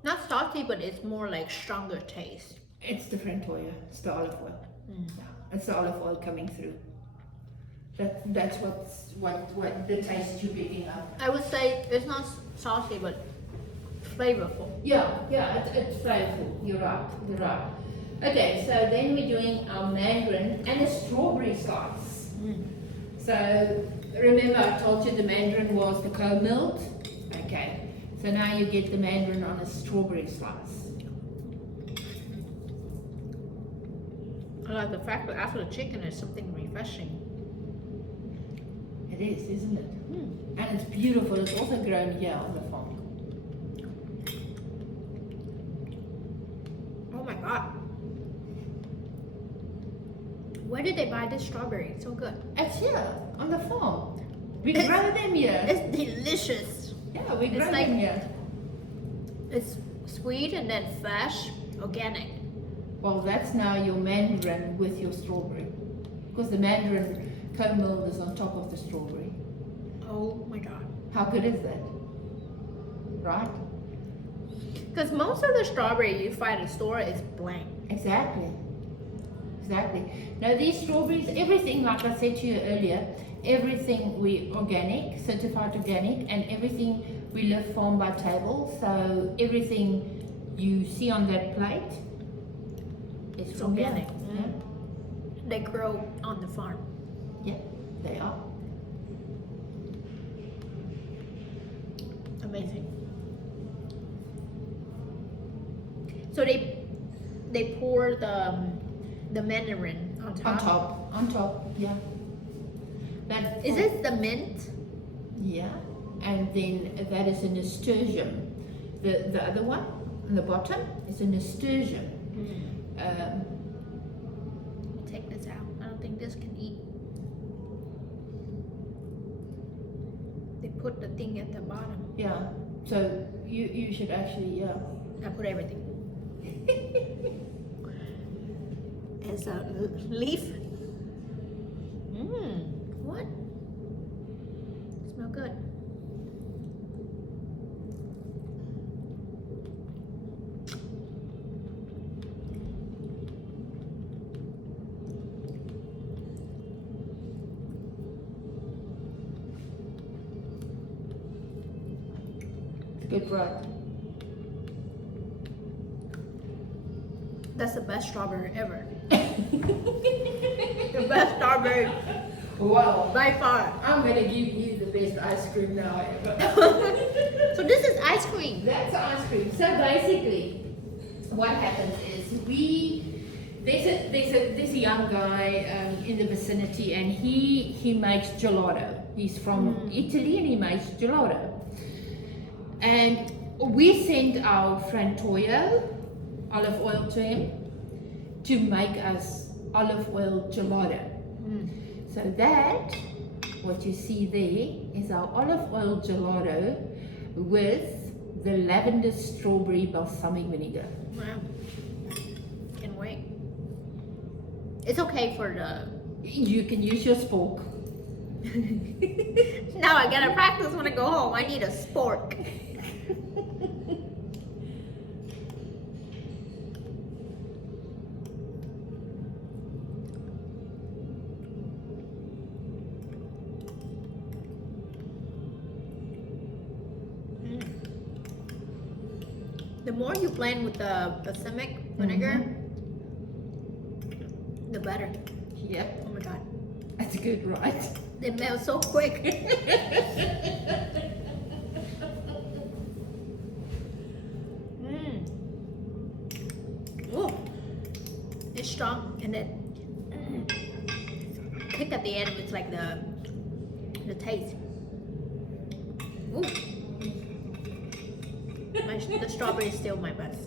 Not salty, but it's more like stronger taste. It's the frantoio, it's the olive oil. Yeah, it's the olive oil coming through. That's what the taste you're picking up. I would say it's not salty, but flavorful. Yeah, it's flavorful. You're right. Okay, so then we're doing our mandarin and a strawberry slice. So remember I told you the mandarin was the co-milled? Okay, so now you get the mandarin on a strawberry slice. I like the fact that after the chicken is something refreshing. It is, isn't it? And it's beautiful. It's also grown here on the farm. Oh my god. Where did they buy this strawberry? It's so good. It's here on the farm. We It's- grow them here. It's delicious. Yeah, we grow like- them here. It's sweet and then fresh, organic. Well, that's now your mandarin with your strawberry. Because the mandarin co-milled is on top of the strawberry. Oh my god. How good is that? Right? Because most of the strawberry you find in the store is blank. Exactly. Now these strawberries, everything, like I said to you earlier, everything we organic, certified organic, and everything we live farm by table. So everything you see on that plate is It's from here. organic. Yeah. They grow on the farm. They are. Amazing. So they pour the mandarin on top. On top, yeah. That Is this the mint? Yeah, and then that is a nasturtium. The other one on the bottom is a nasturtium. Take this out. I don't think this can eat. They put the thing at the bottom. Yeah, so you should actually, yeah. I put everything. As a leaf. What? Smell good. It's good bread. That's the best strawberry ever. The best strawberry Wow, by far. I'm gonna give you the best ice cream now ever. So this is ice cream. That's ice cream. So basically, what happens is there's a young guy in the vicinity, and he makes gelato. He's from Italy, and he makes gelato. And we sent our friend Toyo olive oil to him to make us olive oil gelato. So that, what you see there, is our olive oil gelato with the lavender strawberry balsamic vinegar. Wow. Can't wait. It's okay for the... You can use your spork. Now I gotta practice when I go home. I need a spork. The more you blend with the balsamic vinegar, the better. Yep, Oh my god. that's good, right? They melt so quick. Ooh. It's strong, and then kick at the end. It's like the taste. Ooh. The strawberry is still my best.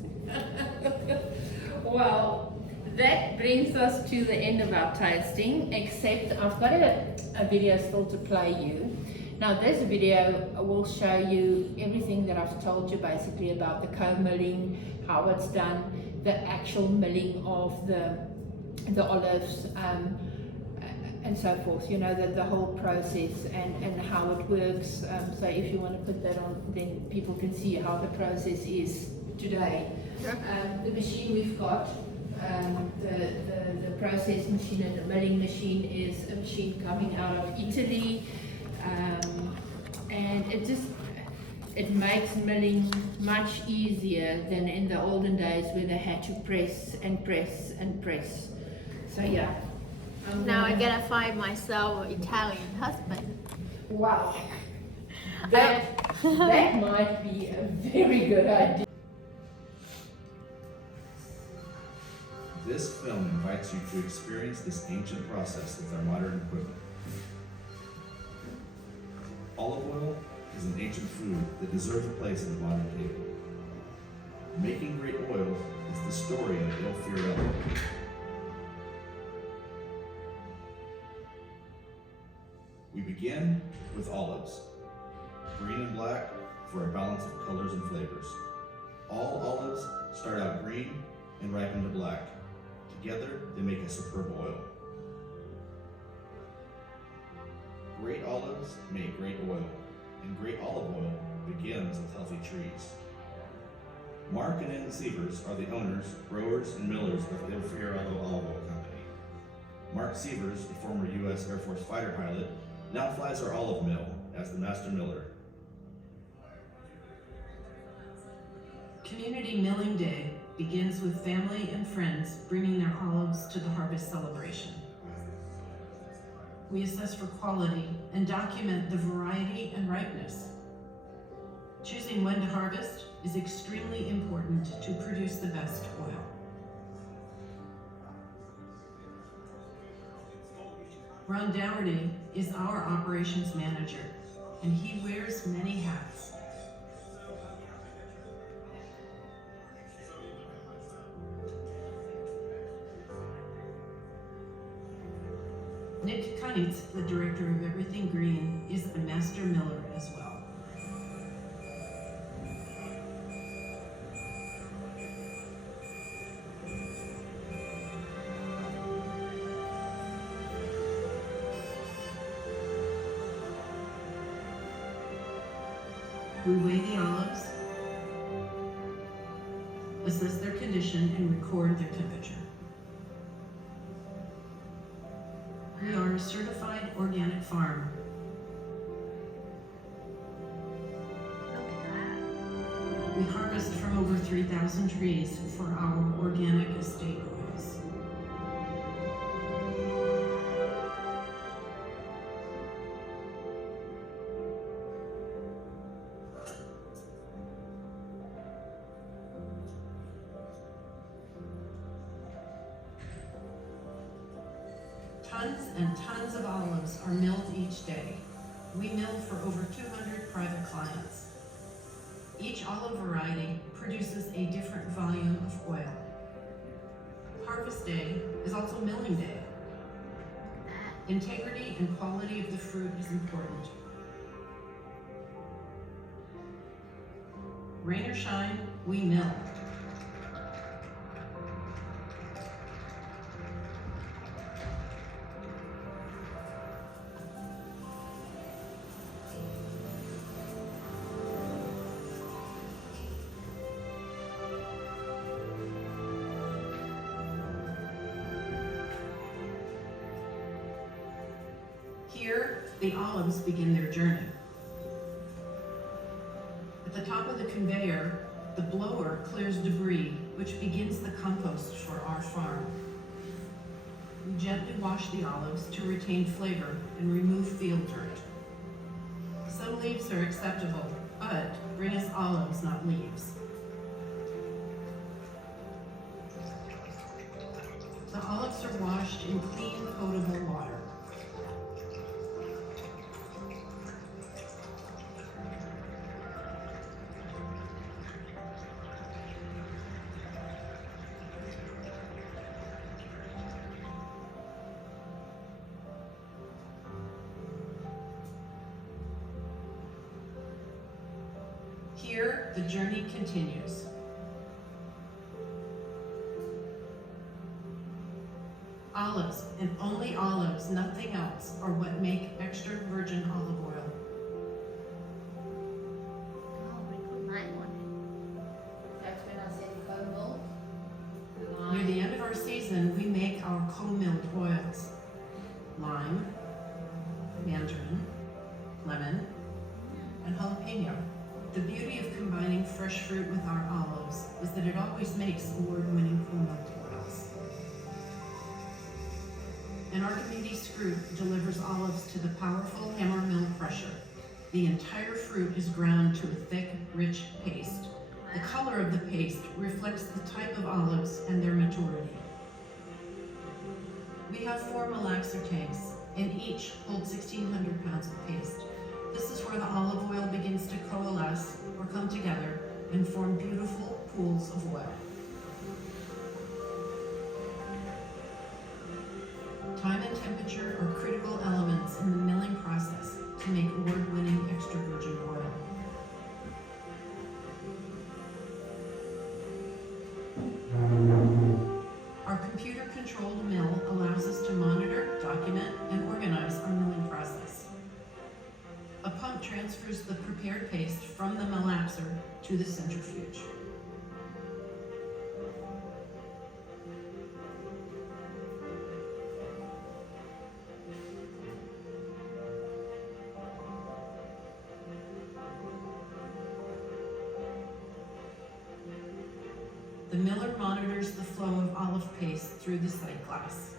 Well, that brings us to the end of our tasting, except I've got a video still to play you. Now this video will show you everything that I've told you basically about the co-milling, how it's done, the actual milling of the olives, and so forth, you know, the whole process and how it works. So if you want to put that on, then people can see how the process is today. Sure. The machine we've got, the process machine and the milling machine is a machine coming out of Italy, and it makes milling much easier than in the olden days where they had to press and press and press. So yeah. Now I gotta find myself an Italian husband. Wow. That might be a very good idea. This film invites you to experience this ancient process with our modern equipment. Olive oil is an ancient food that deserves a place in the modern table. Making great oil is the story of Il Fiorello. We begin with olives, green and black for a balance of colors and flavors. All olives start out green and ripen to black. Together, they make a superb oil. Great olives make great oil, and great olive oil begins with healthy trees. Mark and Ann Sievers are the owners, growers, and millers of Il Fiorello Olive Oil Company. Mark Sievers, a former U.S. Air Force fighter pilot, now flies our olive mill as the master miller. Community Milling Day begins with family and friends bringing their olives to the harvest celebration. we assess for quality and document the variety and ripeness. Choosing when to harvest is extremely important to produce the best oil. Ron Dougherty is our operations manager, and he wears many hats. Nick Kunitz, the director of Everything Green, is a master miller as well. We weigh the olives, assess their condition, and record their temperature. We are a certified organic farm. We harvest from over 3,000 trees for our organic estate oils. Tons and tons of olives are milled each day. We mill for over 200 private clients. Each olive variety produces a different volume of oil. Harvest day is also milling day. Integrity and quality of the fruit is important. Rain or shine, we mill. Here, the olives begin their journey. At the top of the conveyor, the blower clears debris, which begins the compost for our farm. We gently wash the olives to retain flavor and remove field dirt. Some leaves are acceptable, but bring us olives, not leaves. The olives are washed in clean, potable water. Here, the journey continues. Olives, and only olives, nothing else, are what make extra virgin olive oil. That's when I said co-milled. Near the end of our season, we make our co-milled oils. Lime, mandarin, lemon, and jalapeno. The beauty of combining fresh fruit with our olives is that it always makes award-winning co-milled oils. An Archimedes screw delivers olives to the powerful hammer mill pressure. The entire fruit is ground to a thick, rich paste. The color of the paste reflects the type of olives and their maturity. We have 4 malaxer tanks, and each holds 1,600 pounds of paste. This is where the olive oil begins to coalesce or come together and form beautiful pools of oil. Time and temperature are critical elements in the milling process to make award-winning extra virgin oil. Our computer-controlled mill allows us to monitor, document, and organize our milling process. A pump transfers the prepared paste from the malaxer to the centrifuge. The miller monitors the flow of olive paste through the sight glass.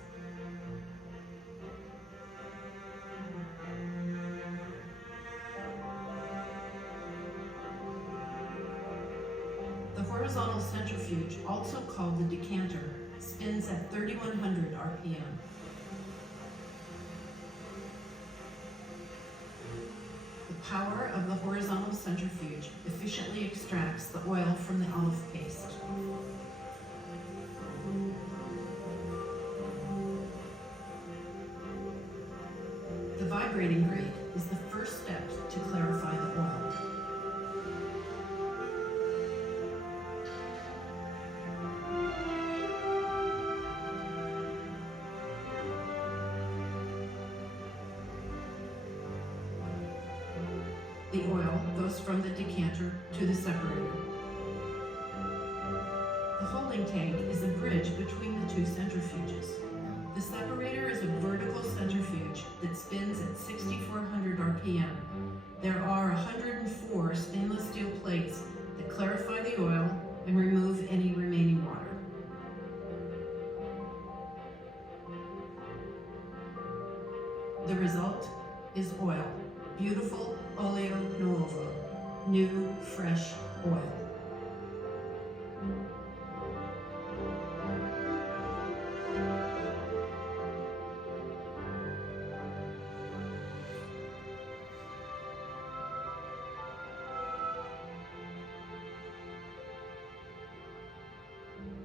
horizontal centrifuge, also called the decanter, spins at 3,100 RPM. The power of the horizontal centrifuge efficiently extracts the oil from the olive paste. The vibrating grate is the first step to clarify the oil. The oil goes from the decanter to the separator. The holding tank is a bridge between the two centrifuges. The separator is a vertical centrifuge that spins at 6,400 RPM. There are 104 stainless steel plates that clarify the oil and remove any remaining water. The result is oil. Beautiful olio nuovo, new, fresh oil.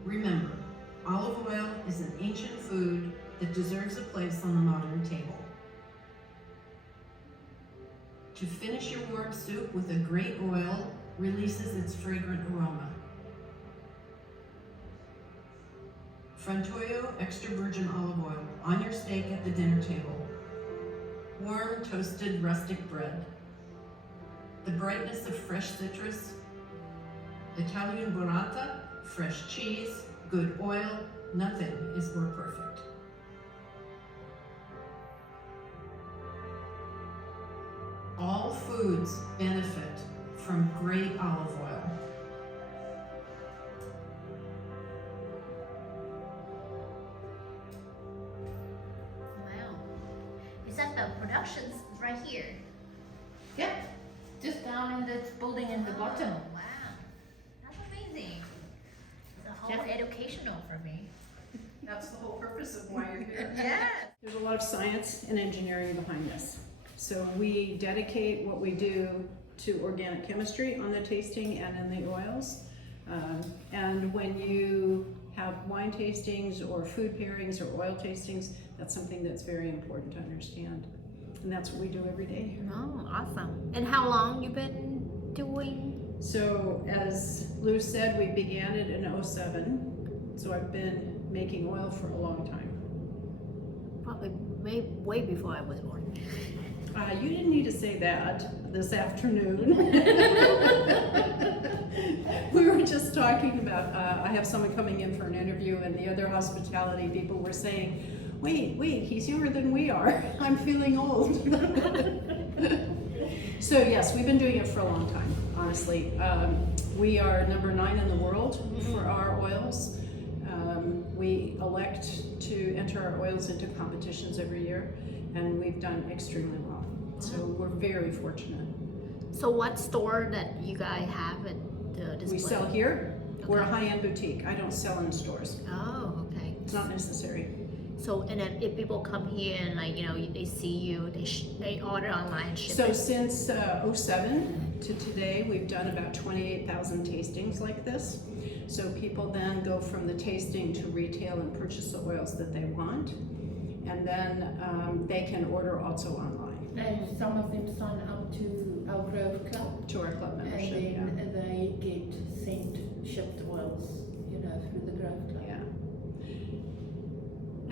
Remember, olive oil is an ancient food that deserves a place on the modern table. To finish your warm soup with a great oil releases its fragrant aroma. Frantoio extra virgin olive oil on your steak at the dinner table. Warm toasted rustic bread. The brightness of fresh citrus. Italian burrata, fresh cheese, good oil, nothing is more perfect. All foods benefit from great olive oil. Wow. Is that the productions right here? Yeah, just down in this building in the bottom. Oh, wow. That's amazing. It's a whole educational for me. That's the whole purpose of why you're here. Yes. There's a lot of science and engineering behind this. So we dedicate what we do to organic chemistry on the tasting and in the oils. And when you have wine tastings or food pairings or oil tastings, that's something that's very important to understand. And that's what we do every day here. Oh, awesome. And how long you been doing? So as Lou said, we began it in '07. So I've been making oil for a long time. Probably way before I was born. You didn't need to say that this afternoon. We were just talking about, I have someone coming in for an interview and the other hospitality people were saying, wait, he's younger than we are. I'm feeling old. So yes, we've been doing it for a long time, honestly. We are number 9 in the world for our oils. We elect to enter our oils into competitions every year, and we've done extremely well. So we're very fortunate. So what store that you guys have at the display? We sell here. Okay. We're a high-end boutique. I don't sell in stores. Oh, okay. It's not necessary. So, and then if people come here and like, you know, they see you, they order online, ship So it. since '07 to today, we've done about 28,000 tastings like this. So people then go from the tasting to retail and purchase the oils that they want. And then they can order also online. And some of them sign up to our Grove Club. To our club membership, And then they get sent shipped oils, you know, through the Grove Club. yeah.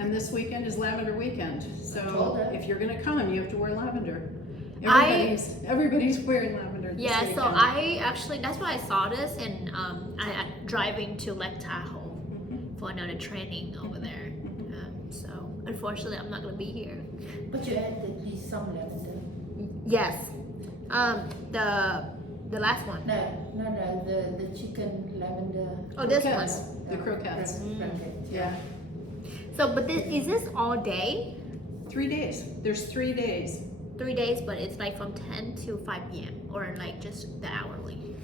And this weekend is lavender weekend. told So her. if you're gonna come, you have to wear lavender. I- Everybody's wearing lavender this Yeah, weekend. so I actually, that's why I saw this, and I driving to Lake Tahoe for another training over there. So unfortunately, I'm not gonna be here. But you add at least some lavender. Yes, the last one. No, the chicken lavender. Oh, this Croquettes. one. The croquettes. Croquettes, Yeah. So, but is this all day? 3 days. There's 3 days. 3 days, but it's like from 10 to 5 p.m. or like just the hourly.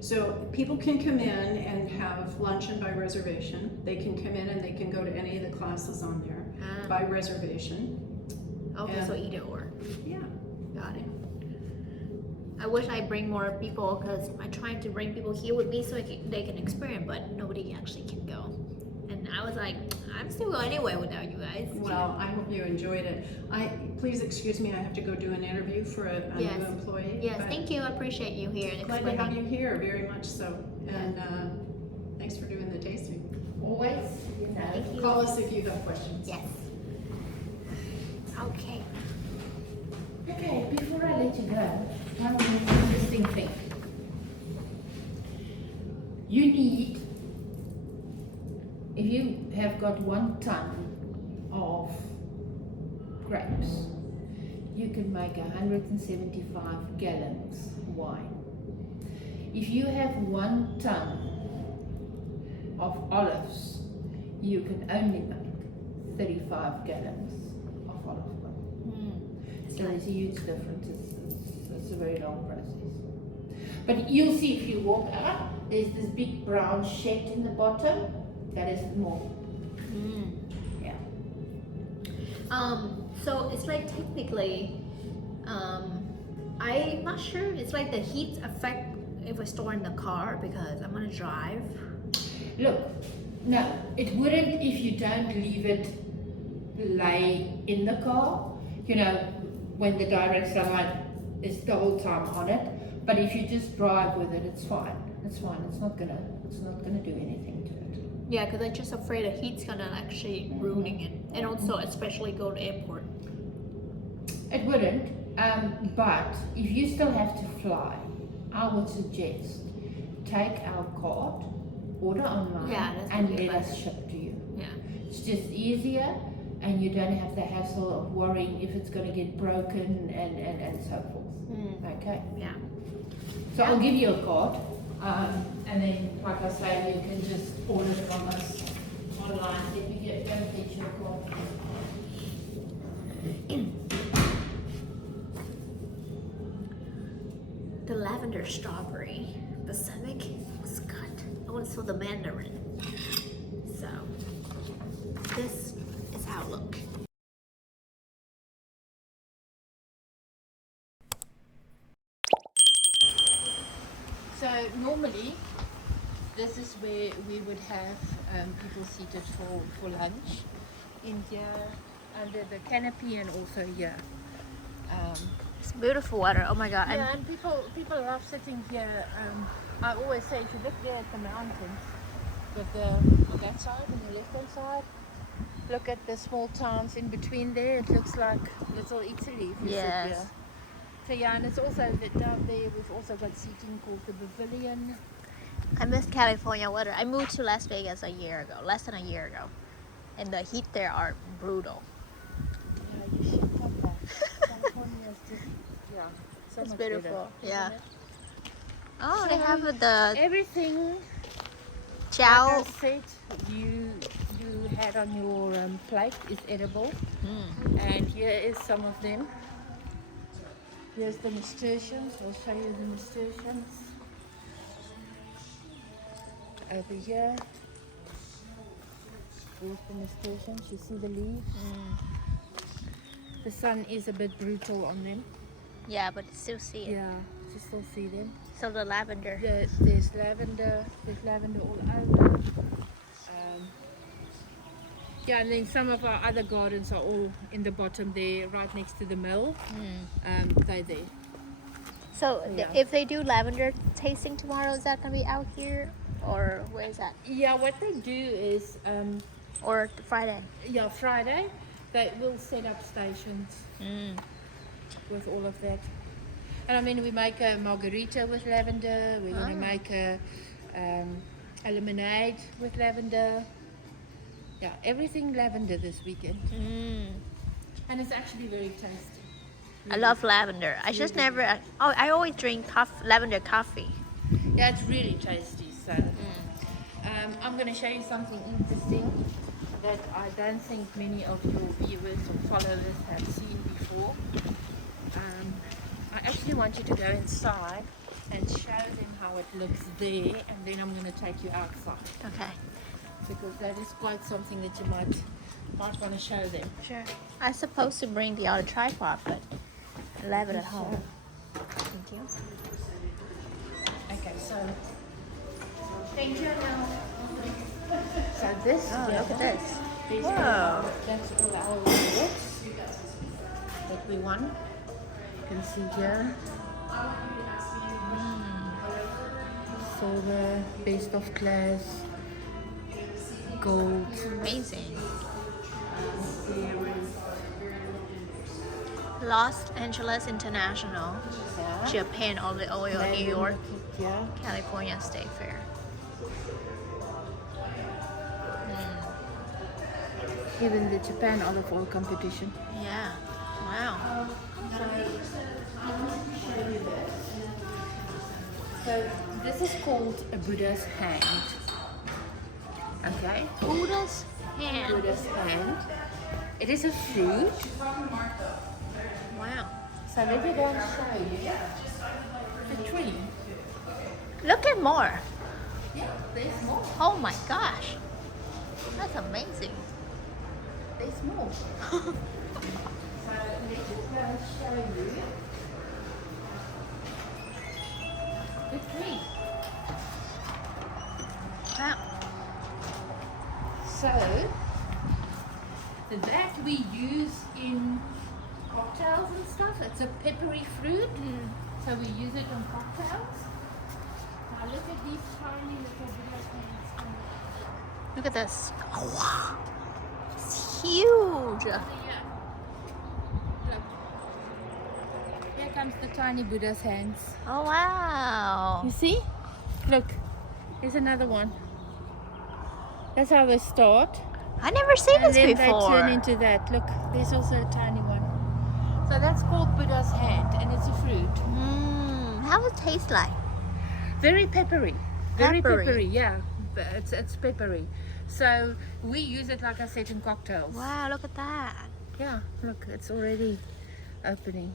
So people can come in and have luncheon by reservation. They can come in and they can go to any of the classes on there by reservation. Okay, And- so either or. Yeah. Got it. I wish I bring more people because I'm trying to bring people here with me so they can experience, but nobody actually can go. And I was like, I'm still going anyway without you guys. Well, I hope you enjoyed it. Please excuse me, I have to go do an interview for a Yes. new employee. Yes, but thank you. I appreciate you here and Glad to have explaining. you here, very much so. And thanks for doing the tasting. Always, you know. Thank you. Call us if you have questions. Yes. Okay. Okay, before I let you go, one interesting thing. You need, if you have got 1 ton of grapes, you can make 175 gallons wine. If you have 1 ton of olives, you can only make 35 gallons of olive oil. So there's a huge difference. It's a very long process. But you'll see if you walk out, there's this big brown shed in the bottom. That is more. Yeah. So it's like technically, I'm not sure. It's like the heat effect if we store in the car because I'm gonna drive. Look, no, it wouldn't if you don't leave it lay in the car. You know, when the direct sunlight is the whole time on it. But if you just drive with it, it's fine. It's fine. It's not gonna do anything to it. Yeah, because I'm just afraid the heat's gonna actually ruining it, and also especially go to airport. It wouldn't. But if you still have to fly, I would suggest take our card, order online, Yeah, that's and probably let us better. ship to you. Yeah. It's just easier, and you don't have the hassle of worrying if it's going to get broken and so forth. Okay. Yeah. So I'll give you a card, and then, like I say, you can just order from us online. Let me go get your card. The lavender strawberry balsamic looks good. I want to sell the mandarin. So this is how it looks. So normally, this is where we would have people seated for lunch, in here, under the canopy, and also here. It's beautiful water. Oh my god. Yeah, and people love sitting here. I always say, if you look there at the mountains, on that side, on the left-hand side, look at the small towns in between there. It looks like little Italy if you sit Yes. here. So yeah, and it's also down there. We've also got seating called the pavilion. I miss California weather. I moved to Las Vegas a year ago, less than a year ago, and the heat there are brutal. Yeah, you should come back. California is just, yeah, so It's much beautiful. better, Yeah. isn't it? Oh, they So, have the Everything chow. like I said, you had on your plate is edible, and here is some of them. Here's the nasturtiums. I'll show you the nasturtiums. Over here. Here's the nasturtiums. You see the leaves? The sun is a bit brutal on them. Yeah, but still see it. Yeah, you still see them. So the lavender. There's lavender all over. Yeah, and then some of our other gardens are all in the bottom there, right next to the mill. They're there. So Yeah. if they do lavender tasting tomorrow, is that gonna be out here, or where is that? Yeah, what they do is, Or Friday? Friday, they will set up stations with all of that. And I mean, we make a margarita with lavender. We're going to make a lemonade with lavender. Yeah, everything lavender this weekend. And it's actually very tasty. I love lavender. I just never. I always drink lavender coffee. Yeah, it's really tasty. So, I'm going to show you something interesting that I don't think many of your viewers or followers have seen before. I actually want you to go inside and show them how it looks there, and then I'm going to take you outside Okay. because that is quite something that you might want to show them. Sure. I'm supposed to bring the other tripod, but I left it at home. Thank you. Okay, so thank you now. So this, Oh, look at this. this Whoa. that's all our rewards that we won. You can see here. Silver, best of class, gold. Amazing. Los Angeles International, Yeah. Japan Olive Oil, New York, Yeah. California State Fair. Even the Japan olive oil competition. Yeah. Wow. So this is called a Buddha's hand. Okay? Buddha's hand. Buddha's hand. It is a fruit. Wow. So let me go and show you the tree. Look at more. Yeah, there's more. Oh my gosh. That's amazing. There's more. So let me just go and show you the tree. Wow. So that we use in cocktails and stuff. It's a peppery fruit, so we use it in cocktails. Now look at these tiny little Buddha hands. Look at this. Oh, wow. It's huge. Here. Look. Here comes the tiny Buddha's hands. Oh wow. You see? Look, here's another one. That's how they start. I never seen And this then before. they turn into that. Look, there's also a tiny one. So that's called Buddha's hand, and it's a fruit. How does it taste like? Very peppery. Very Peppery. peppery, yeah. But it's peppery. So we use it, like I said, in cocktails. Wow, look at that. Yeah, look, it's already opening.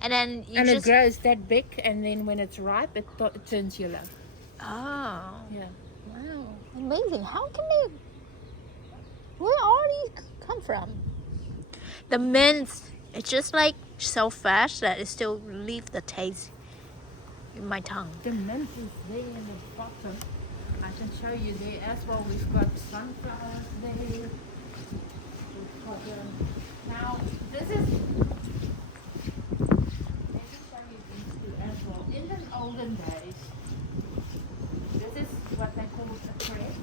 And then you And just it grows that big, and then when it's ripe, it turns yellow. Oh. Yeah. Wow. Amazing. How can they where all these come from? The mint, it's just like so fresh that it still leaves the taste in my tongue. The mint is there in the bottom. I can show you there as well. We've got sunflowers there. We've got, now, this is. Let me show you these two as well. In the olden days, this is what they call a press.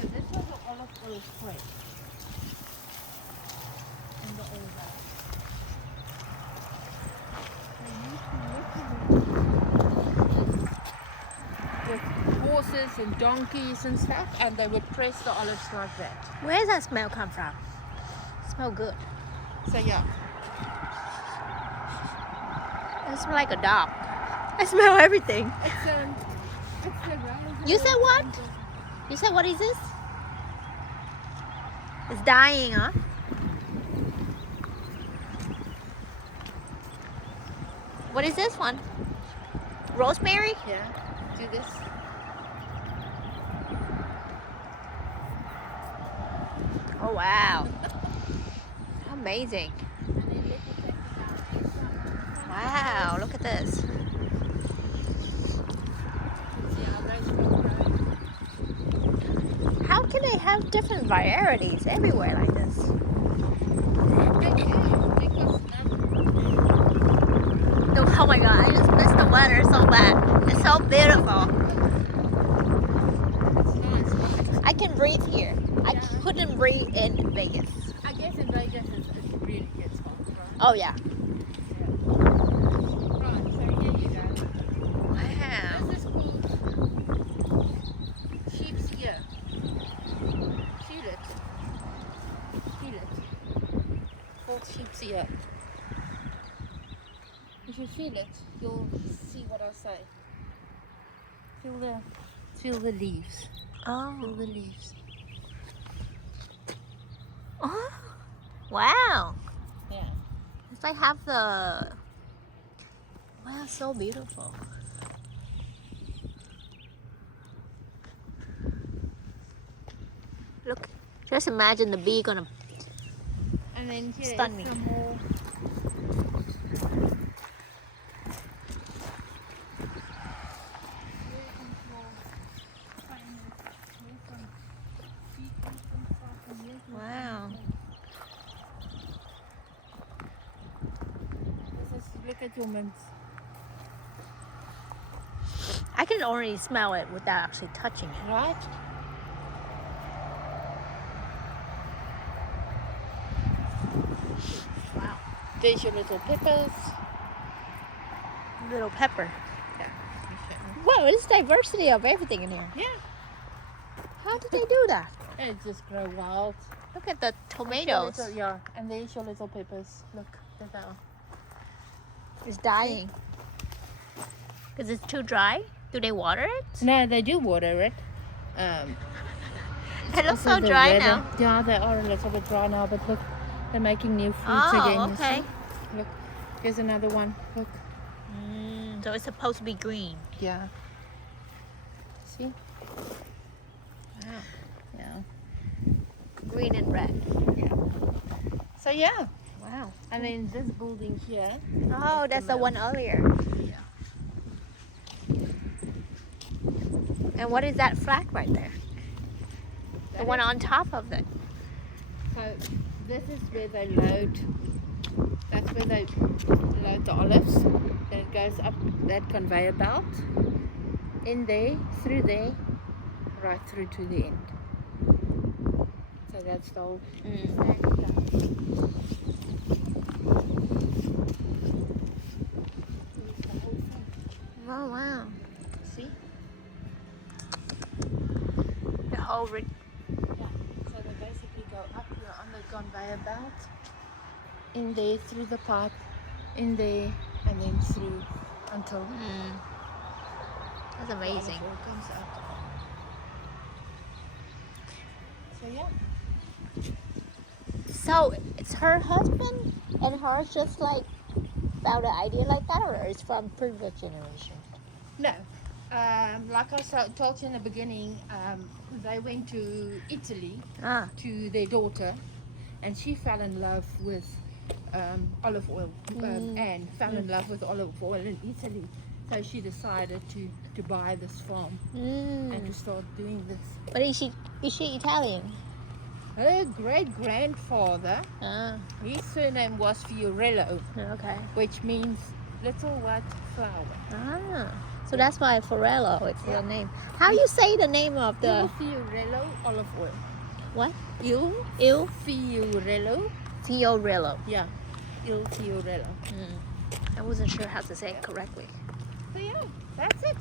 So this was an olive oil press. In the old days. With horses and donkeys and stuff, and they would press the olives like that. Where does that smell come from? It smells good. So yeah, It smells like a dog. I smell everything. it's the rose. You said what? You said what is this? It's dying, huh? What is this one? Rosemary? Yeah, do this. Oh wow. Amazing. Wow, look at this. How can they have different varieties everywhere like this? Oh my god, I just missed the weather so bad. It's so beautiful. I can breathe here. I couldn't breathe in Vegas. I guess in Vegas it really gets hot. Right? Oh yeah. Right, so here you go. Wow. This is called sheep's ear. Feel it. Feel it. Called sheep's ear. If you feel it, you'll see what I say. Feel the leaves. Oh. Feel the leaves. Oh. Wow. Yeah. It's like have the Wow, so beautiful. Look, just imagine the bee gonna And then here stun is me. some more. Wow. Look at your mints. I can already smell it without actually touching it. Right? Wow. There's your little peppers. Little pepper. Yeah. Whoa, there's diversity of everything in here. Yeah. How did they do that? It just grow wild. Look at the tomatoes. Yeah. And there's your little peppers. Look, there's that one. It's dying. Because it's too dry? Do they water it? No, they do water it. It looks so Also the dry weather. now. Yeah, they are a little bit dry now, but look, they're making new fruits Oh, again. you okay. see? Look, here's another one. Look. So it's supposed to be green. Yeah. See? Wow. Yeah. Green and red. So yeah. Wow. And then this building here. Oh, that's the one earlier. Yeah. And what is that flag right there? The one on top of it. So this is where they load. That's where they load the olives. Then it goes up that conveyor belt. In there, through there, right through to the end. So that's the whole Oh, wow. See? The whole Yeah. So they basically go up here on the conveyor belt, in there through the pipe, in there, and then through until That's the amazing. olive oil comes out. So yeah. So it's her husband and her just like found an idea like that, or it's from previous generation? No. Like I told you in the beginning, they went to Italy Ah. to their daughter, and she fell in love with olive oil, and fell in love with olive oil in Italy. So she decided to buy this farm and to start doing this. But is she Italian? Her great-grandfather, Ah, his surname was Fiorello, okay. which means little white flower. Ah, so that's why Forello is the name. How you say the name of the Fiorello olive oil. what? Il Il Fiorello. Fiorello. Yeah, Il Fiorello. I wasn't sure how to say it correctly. So yeah, that's it.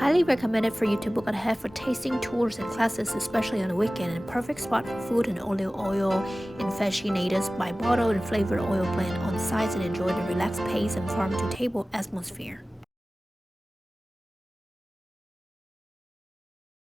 Highly recommended for you to book ahead for tasting tours and classes, especially on the weekend, and perfect spot for food and olive oil aficionados. Buy bottled and flavored oil blend on site and enjoy the relaxed pace and farm-to-table atmosphere.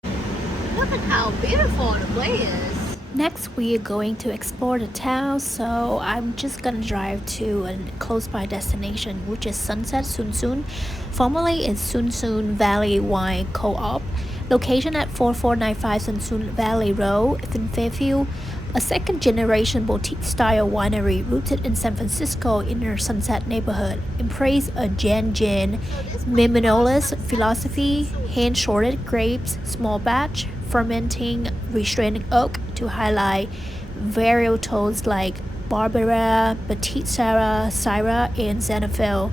Look at how beautiful the place is. Next, we are going to explore the town, so I'm just gonna drive to a close by destination, which is Sunset Soon Soon. Formerly it's Soon Soon Valley Wine Co-op. Location at 4495 Soon Soon Valley Road in Fairfield. A second-generation boutique-style winery rooted in San Francisco inner Sunset neighborhood. Embrace a Jan minimalist philosophy, hand-sorted grapes, small batch, fermenting restrained oak to highlight varieties like Barbera, Petite Syrah, and Xenophil.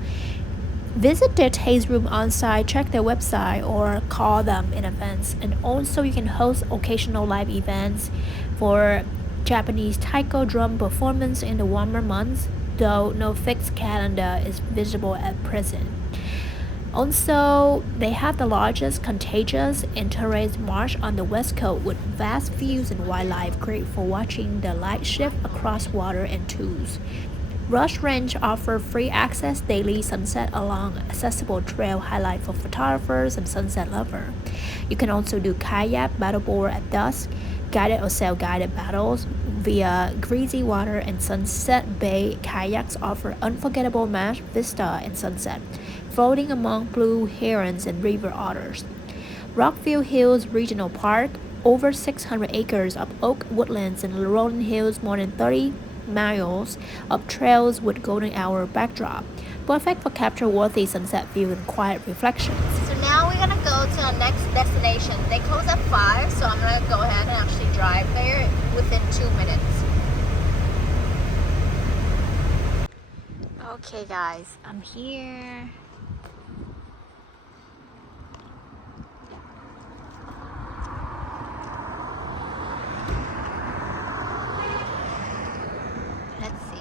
Visit their taste room on site, check their website, or call them in advance. And also, you can host occasional live events for Japanese taiko drum performance in the warmer months, though no fixed calendar is visible at present. Also, they have the largest contagious interrace marsh on the west coast with vast views and wildlife, great for watching the light shift across water and tools. Rush Ranch offer free access daily sunset along accessible trail highlight for photographers and sunset lovers. You can also do kayak paddleboard at dusk, guided or self-guided paddles via greasy water, and Sunset Bay kayaks offer unforgettable match vista and sunset. floating among blue herons and river otters. Rockville Hills Regional Park, over 600 acres of oak woodlands and rolling hills, more than 30 miles of trails with golden hour backdrop, perfect for capture-worthy sunset view and quiet reflections. So now we're gonna go to our next destination. They close at 5, so I'm gonna go ahead and actually drive there within 2 minutes. Okay guys, I'm here. Let's see.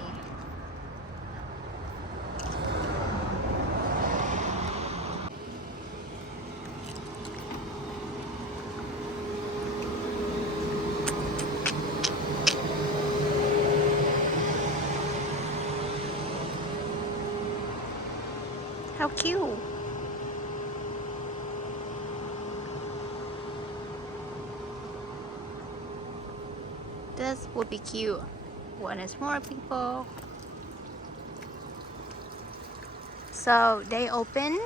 How cute. This would be cute when it's more people. So they open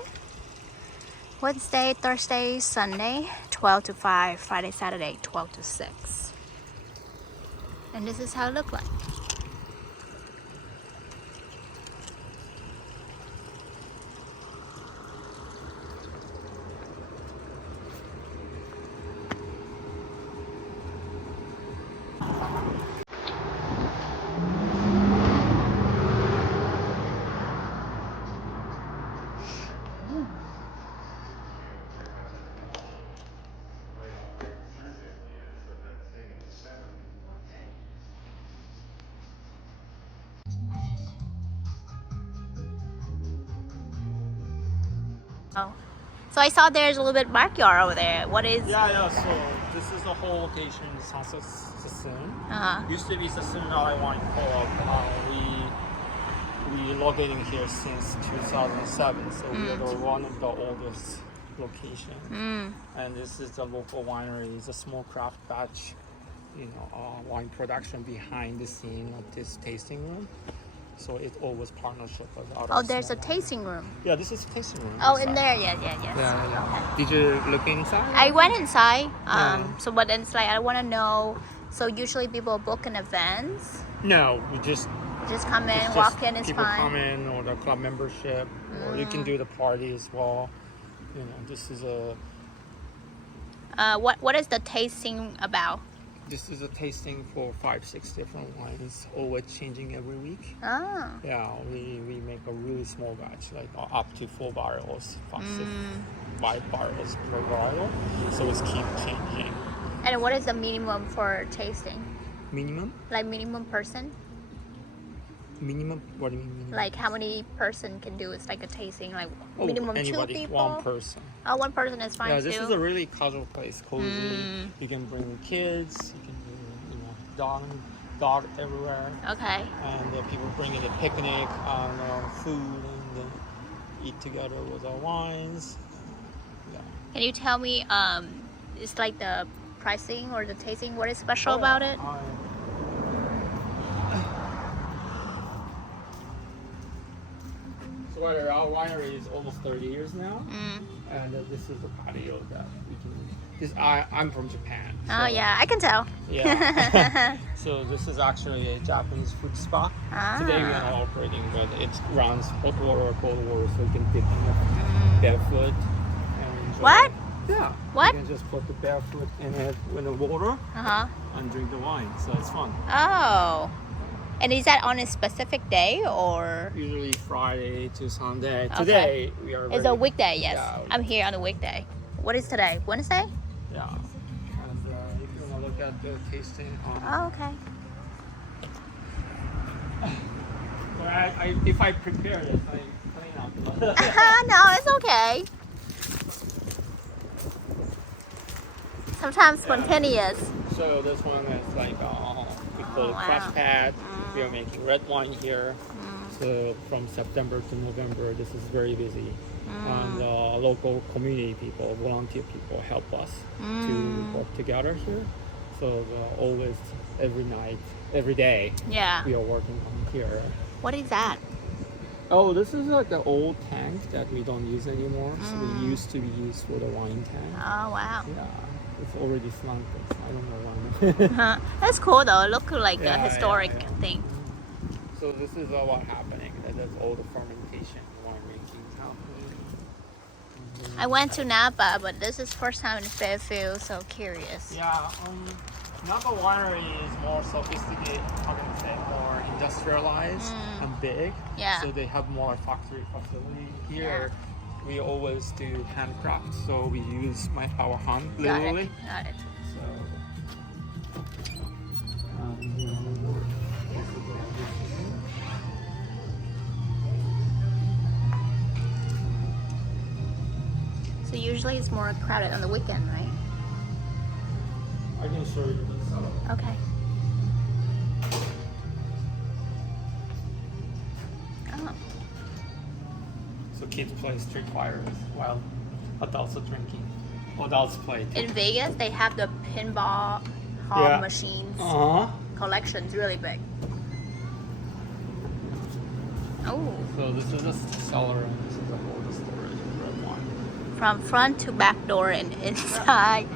Wednesday, Thursday, Sunday, 12 to 5, Friday, Saturday, 12 to 6. And this is how it looks like. Oh, so I saw there's a little bit backyard over there. What is? Yeah. So this is the whole location, Sunset Sassoon. Used to be Sassoon Valley Wine Co-op. We locating here since 2007. So we are one of the oldest locations. And this is the local winery. It's a small craft batch, wine production behind the scene of this tasting room. So it always partnership with other. Oh, there's a tasting room. Yeah, this is a tasting room. Oh, inside. in there, yes. Yeah. Did you look inside? I went inside. So but it's like I want to know. So usually people book in advance. No, we just come in, it's walk just in, it's people fine. come in, or the club membership, or you can do the party as well. This is a. What is the tasting about? This is a tasting for 5-6 different wines, always changing every week. Oh. Yeah, we make a really small batch, like up to 4 barrels, 5 barrels per barrel. So it's keep changing. And what is the minimum for tasting? Minimum? Like minimum person? Minimum? What do you mean minimum? Like how many person can do it's like a tasting? Like Oh, minimum anybody, 2 people? 1 person. Oh, 1 person is fine Yeah, too. this is a really casual place, cozy. You can bring kids, you can bring, dog everywhere. Okay. And people bring in a picnic, food, and eat together with our wines. Yeah. Can you tell me, it's like the pricing or the tasting, what is special about it? So our winery is almost 30 years now, and this is the patio that we can. I'm from Japan. Oh yeah, I can tell. Yeah. So this is actually a Japanese food spa. Today we are not operating, but it runs hot water, cold water, so you can dip in the barefoot. And enjoy. What? Yeah. What? You can just put the barefoot in it in the water and drink the wine. So it's fun. Oh. And is that on a specific day or? Usually Friday to Sunday. Okay. Today we are. It's a weekday, yes. Yeah. I'm here on a weekday. What is today? Wednesday? Yeah. And if you want to look at the tasting. Oh, okay. So if I prepare it, I clean up. No, it's okay. Sometimes spontaneous. So this one is like we call it crush pad. We are making red wine here. So from September to November, this is very busy. And local community people, volunteer people help us to work together here. So always, every night, every day, Yeah. we are working on here. What is that? Oh, this is like an old tank that we don't use anymore. So we used to be used for the wine tank. Oh wow. Yeah, it's already sunk. I don't know why. That's cool though. It looks like a Yeah, historic yeah. thing. So this is what happening. That's all the fermentation, winemaking happening. I went to Napa, but this is first time in Fairfield, so curious. Yeah, Napa Winery is more sophisticated, how can I say, more industrialized and big. Yeah. So they have more factory facility. Here, we always do handcraft, so we use our hand literally. Got it. So, So usually it's more crowded on the weekend, right? I can show you this. Okay. Oh, So kids play street fires while adults are drinking. Adults play too. in Vegas they have the pinball hall machines collections, really big. Oh, So this is a cellar and this is a whole storage of red wine. from front to back door and inside.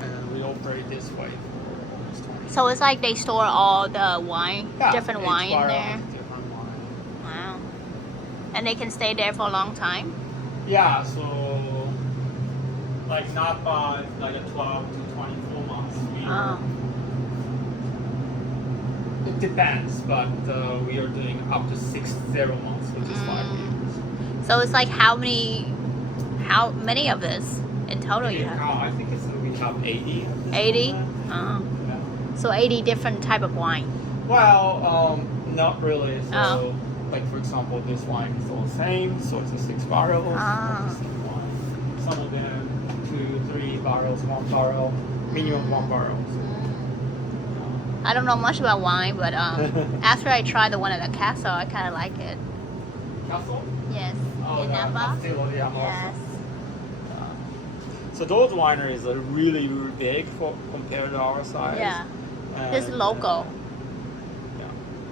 And we operate this way for almost 20 years. So it's like they store all the wine, different each wine in barrel there. has different wine. Wow. And they can stay there for a long time. Yeah, so like Napa is like a 12 to 24 months. It depends, but we are doing up to 0 months, which is 5 years. So it's like how many of this in total you have? I think we have 80. 80? Yeah. So 80 different type of wine. Well, not really. So, Oh. like for example, this wine is all the same. So it's a 6 barrels. Ah. It's the same wine. Some of them 2, 3 barrels, 1 barrel, minimum 1 barrel. So, I don't know much about wine, but after I tried the one at the castle, I kind of like it. Castle? Yes. Oh, in the Napa? Castillo, yeah, Yes. So those wineries are really, really big compared to our size. Yeah. And, This is local. Yeah.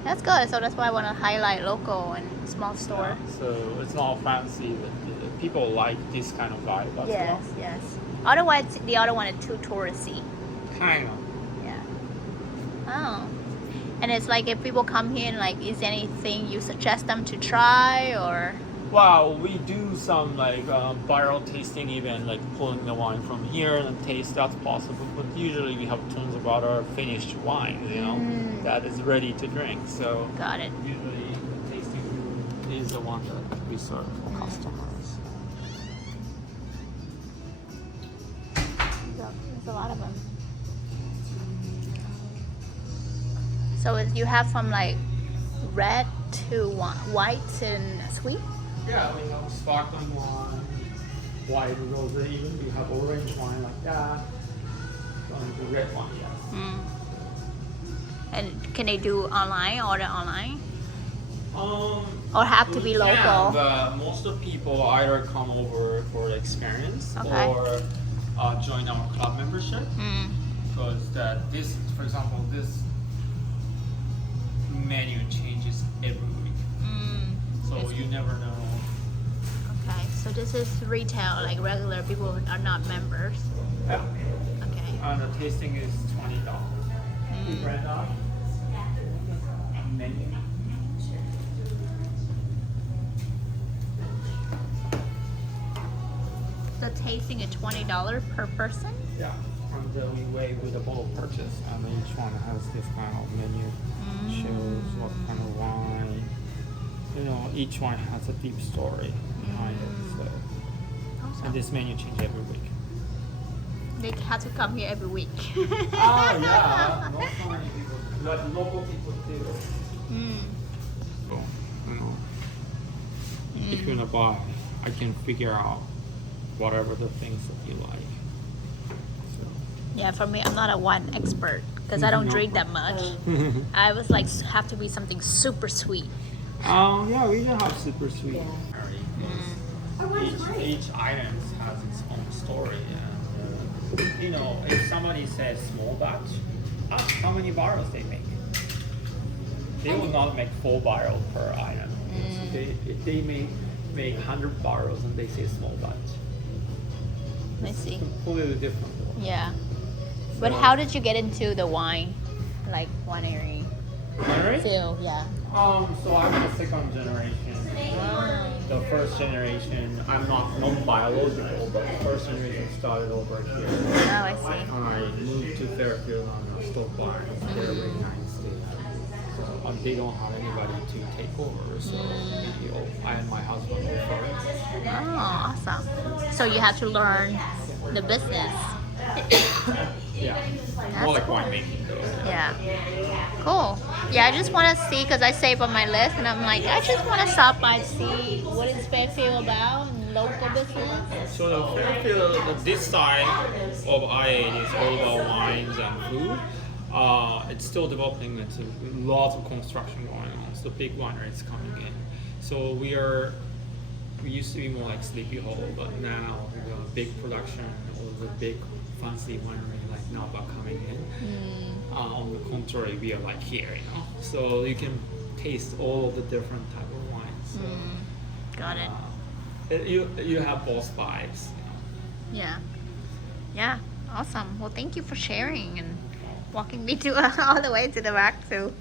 That's good. So that's why I want to highlight local and small store. So it's not fancy, but people like this kind of vibe as Yes, well. yes. Otherwise, the other one is too touristy. Kind of. Yeah. Oh. And it's like if people come here and like, is there anything you suggest them to try or? Well, we do some like barrel tasting event, like pulling the wine from here and taste. That's possible, but usually we have tons of other finished wine, that is ready to drink. So Got it. usually the tasting room is the one that we serve for customers. There's a lot of them. So you have from like red to white and sweet? Yeah, we have sparkling wine, white rosé, even we have orange wine like that, and the red wine, yes. And can they do order online? Or have to be local? But most of people either come over for the experience Okay. or join our club membership. Because this, for example, this menu changes every week. So you never know. Okay, so this is retail, like regular people who are not members. Yeah. Okay. And the tasting is $20. We brand out menu. The tasting is $20 per person? Yeah. And we weigh with a bowl purchase, and each one has this kind of menu. Shows what kind of wine. Each one has a deep story behind it. So, Awesome. and this menu changes every week. They have to come here every week. Oh yeah, not so many people, but local people do. So, if you're gonna buy, I can figure out whatever the things that you like. So. Yeah, for me, I'm not a wine expert because I don't drink that much. I was like, have to be something super sweet. Yeah, we do have super sweet. Each item has its own story. And, if somebody says small batch, ask how many barrels they make. They will not make 4 barrels per item. They may make 100 barrels and they say small batch. I see. Completely different. Yeah. But how did you get into the wine, like winery Winery? field? Yeah. So I'm the second generation. The first generation, I'm not non-biological, but the first generation started over here. Oh, I see. I moved to Fairfield on a stock barn. They're very nice. So they don't have anybody to take over. So I and my husband go for it. Oh, awesome. So you have to learn the business. Yeah. That's More like cool. winemaking though. Yeah. Cool. Yeah, I just want to see, because I saved on my list, and I'm like, I just want to stop by and see what is Fairfield about and local business. So the Fairfield, this side of I-8 is all about wines and food. It's still developing. It's lots of construction going on. So big wineries coming in. So we used to be more like Sleepy Hollow, but now the big production or the big fancy winery like Napa coming in. On the contrary, we are like here, So you can taste all of the different type of wines. So, Got it. you have both vibes. Yeah. Yeah. Awesome. Well, thank you for sharing and walking me to all the way to the back too.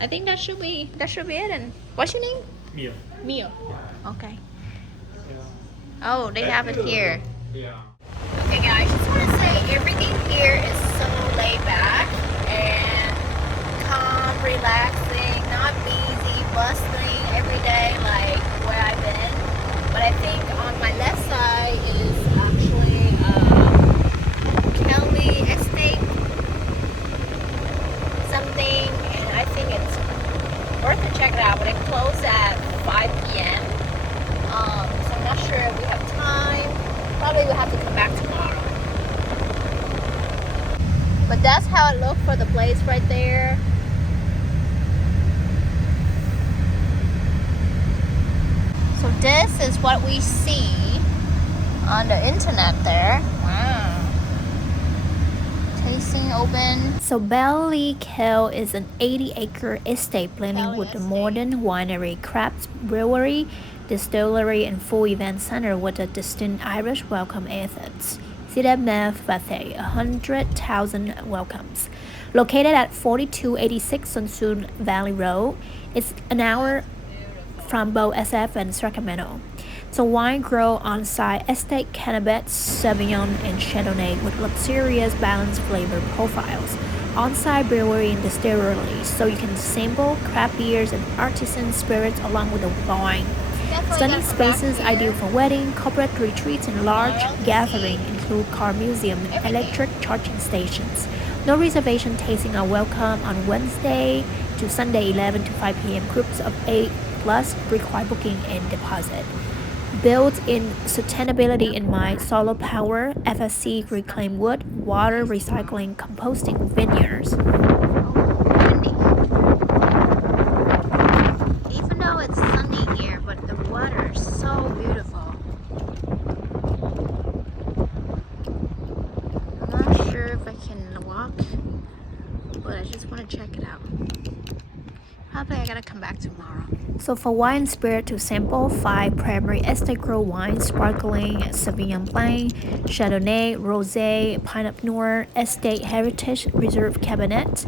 I think that should be it. And what's your name? Mio. Mio. Okay. Oh, they have it here. Yeah. Okay guys, just want to say everything here is so laid back and calm, relaxing, not busy, bustling every day like where I've been. But I think on my left side is actually Kelly Estate something, and I think it's worth to check it out, but it closed at 5 p.m. So I'm not sure if we have time. Probably we'll have to come back tomorrow. But that's how it looked for the place right there. So this is what we see on the internet there. Wow. Tasting open. So Belly Kill is an 80-acre estate blending with the modern winery, craft brewery, distillery, and full event center with a distinct Irish welcome ethos. Sydd Meth Bathe, 100,000 welcomes. Located at 4286 Sunsoon Valley Road, it's an hour from both SF and Sacramento. So wine grow on-site estate cannabis, Sauvignon, and Chardonnay with luxurious balanced flavor profiles. On-site brewery and distillery, so you can sample craft beers and artisan spirits along with the wine. Stunning spaces ideal for wedding, corporate retreats, and large gathering include car museum and electric charging stations. No reservation tasting are welcome on Wednesday to Sunday 11 to 5 p.m. Groups of 8 plus require booking and deposit. Built in sustainability in mind, solar power, FSC reclaimed wood, water recycling, composting, vineyards. Even though it's sunny here, but the water is so beautiful. I'm not sure if I can walk, but I just want to check it out. Probably I gotta come back tomorrow. So for wine spirit to sample, 5 primary estate grow wines, sparkling Sauvignon Blanc, Chardonnay, Rosé, Pinot Noir, Estate Heritage Reserve Cabernet,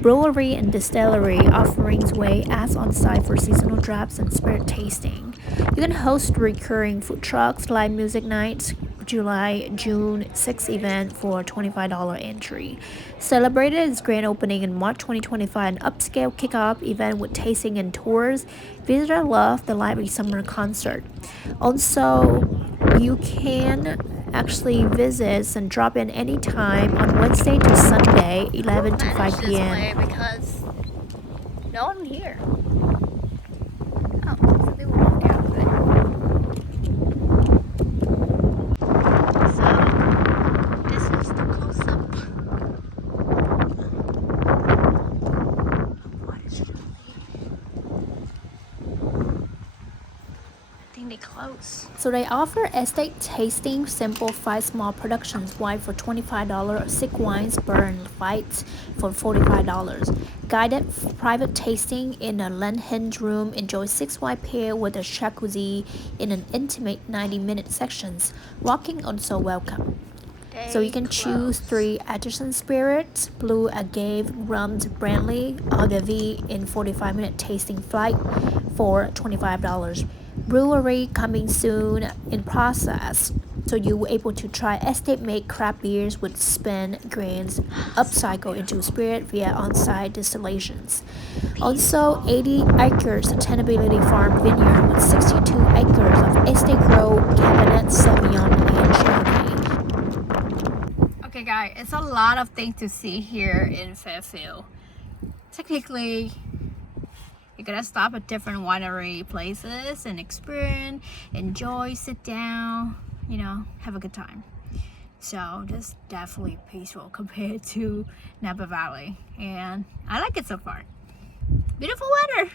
brewery and distillery offerings way as on site for seasonal drafts and spirit tasting. You can host recurring food trucks, live music nights, June 6 event for $25 entry. Celebrated its grand opening in March 2025, an upscale kickoff event with tasting and tours. Visitors love the lively summer concert. Also, you can actually visit and drop in anytime on Wednesday to Sunday, 11 to 5 p.m. Because no one here. Oh, so they will walk out of it. think they close. So they offer estate tasting, simple 5 small productions, wine for $25, 6 wines, burn fights for $45. Guided private tasting in a Lenhenge room. Enjoy 6 wine pair with a jacuzzi in an intimate 90-minute sections. Walking also welcome. So you can choose 3 artisan spirits: blue agave, rummed brandy, eau de vie in 45-minute tasting flight for $25. Brewery coming soon in process. So you were able to try estate-made craft beers with spent grains upcycled into spirit via on-site distillations. Also, 80 acres sustainability farm vineyard with 62 acres of estate grow, Cabernet Sauvignon, and Chardonnay. Okay guys, it's a lot of things to see here in Fairfield. Technically, you're gonna stop at different winery places and experience, enjoy, sit down, you know, have a good time. So this is definitely peaceful compared to Napa Valley, and I like it so far. Beautiful weather.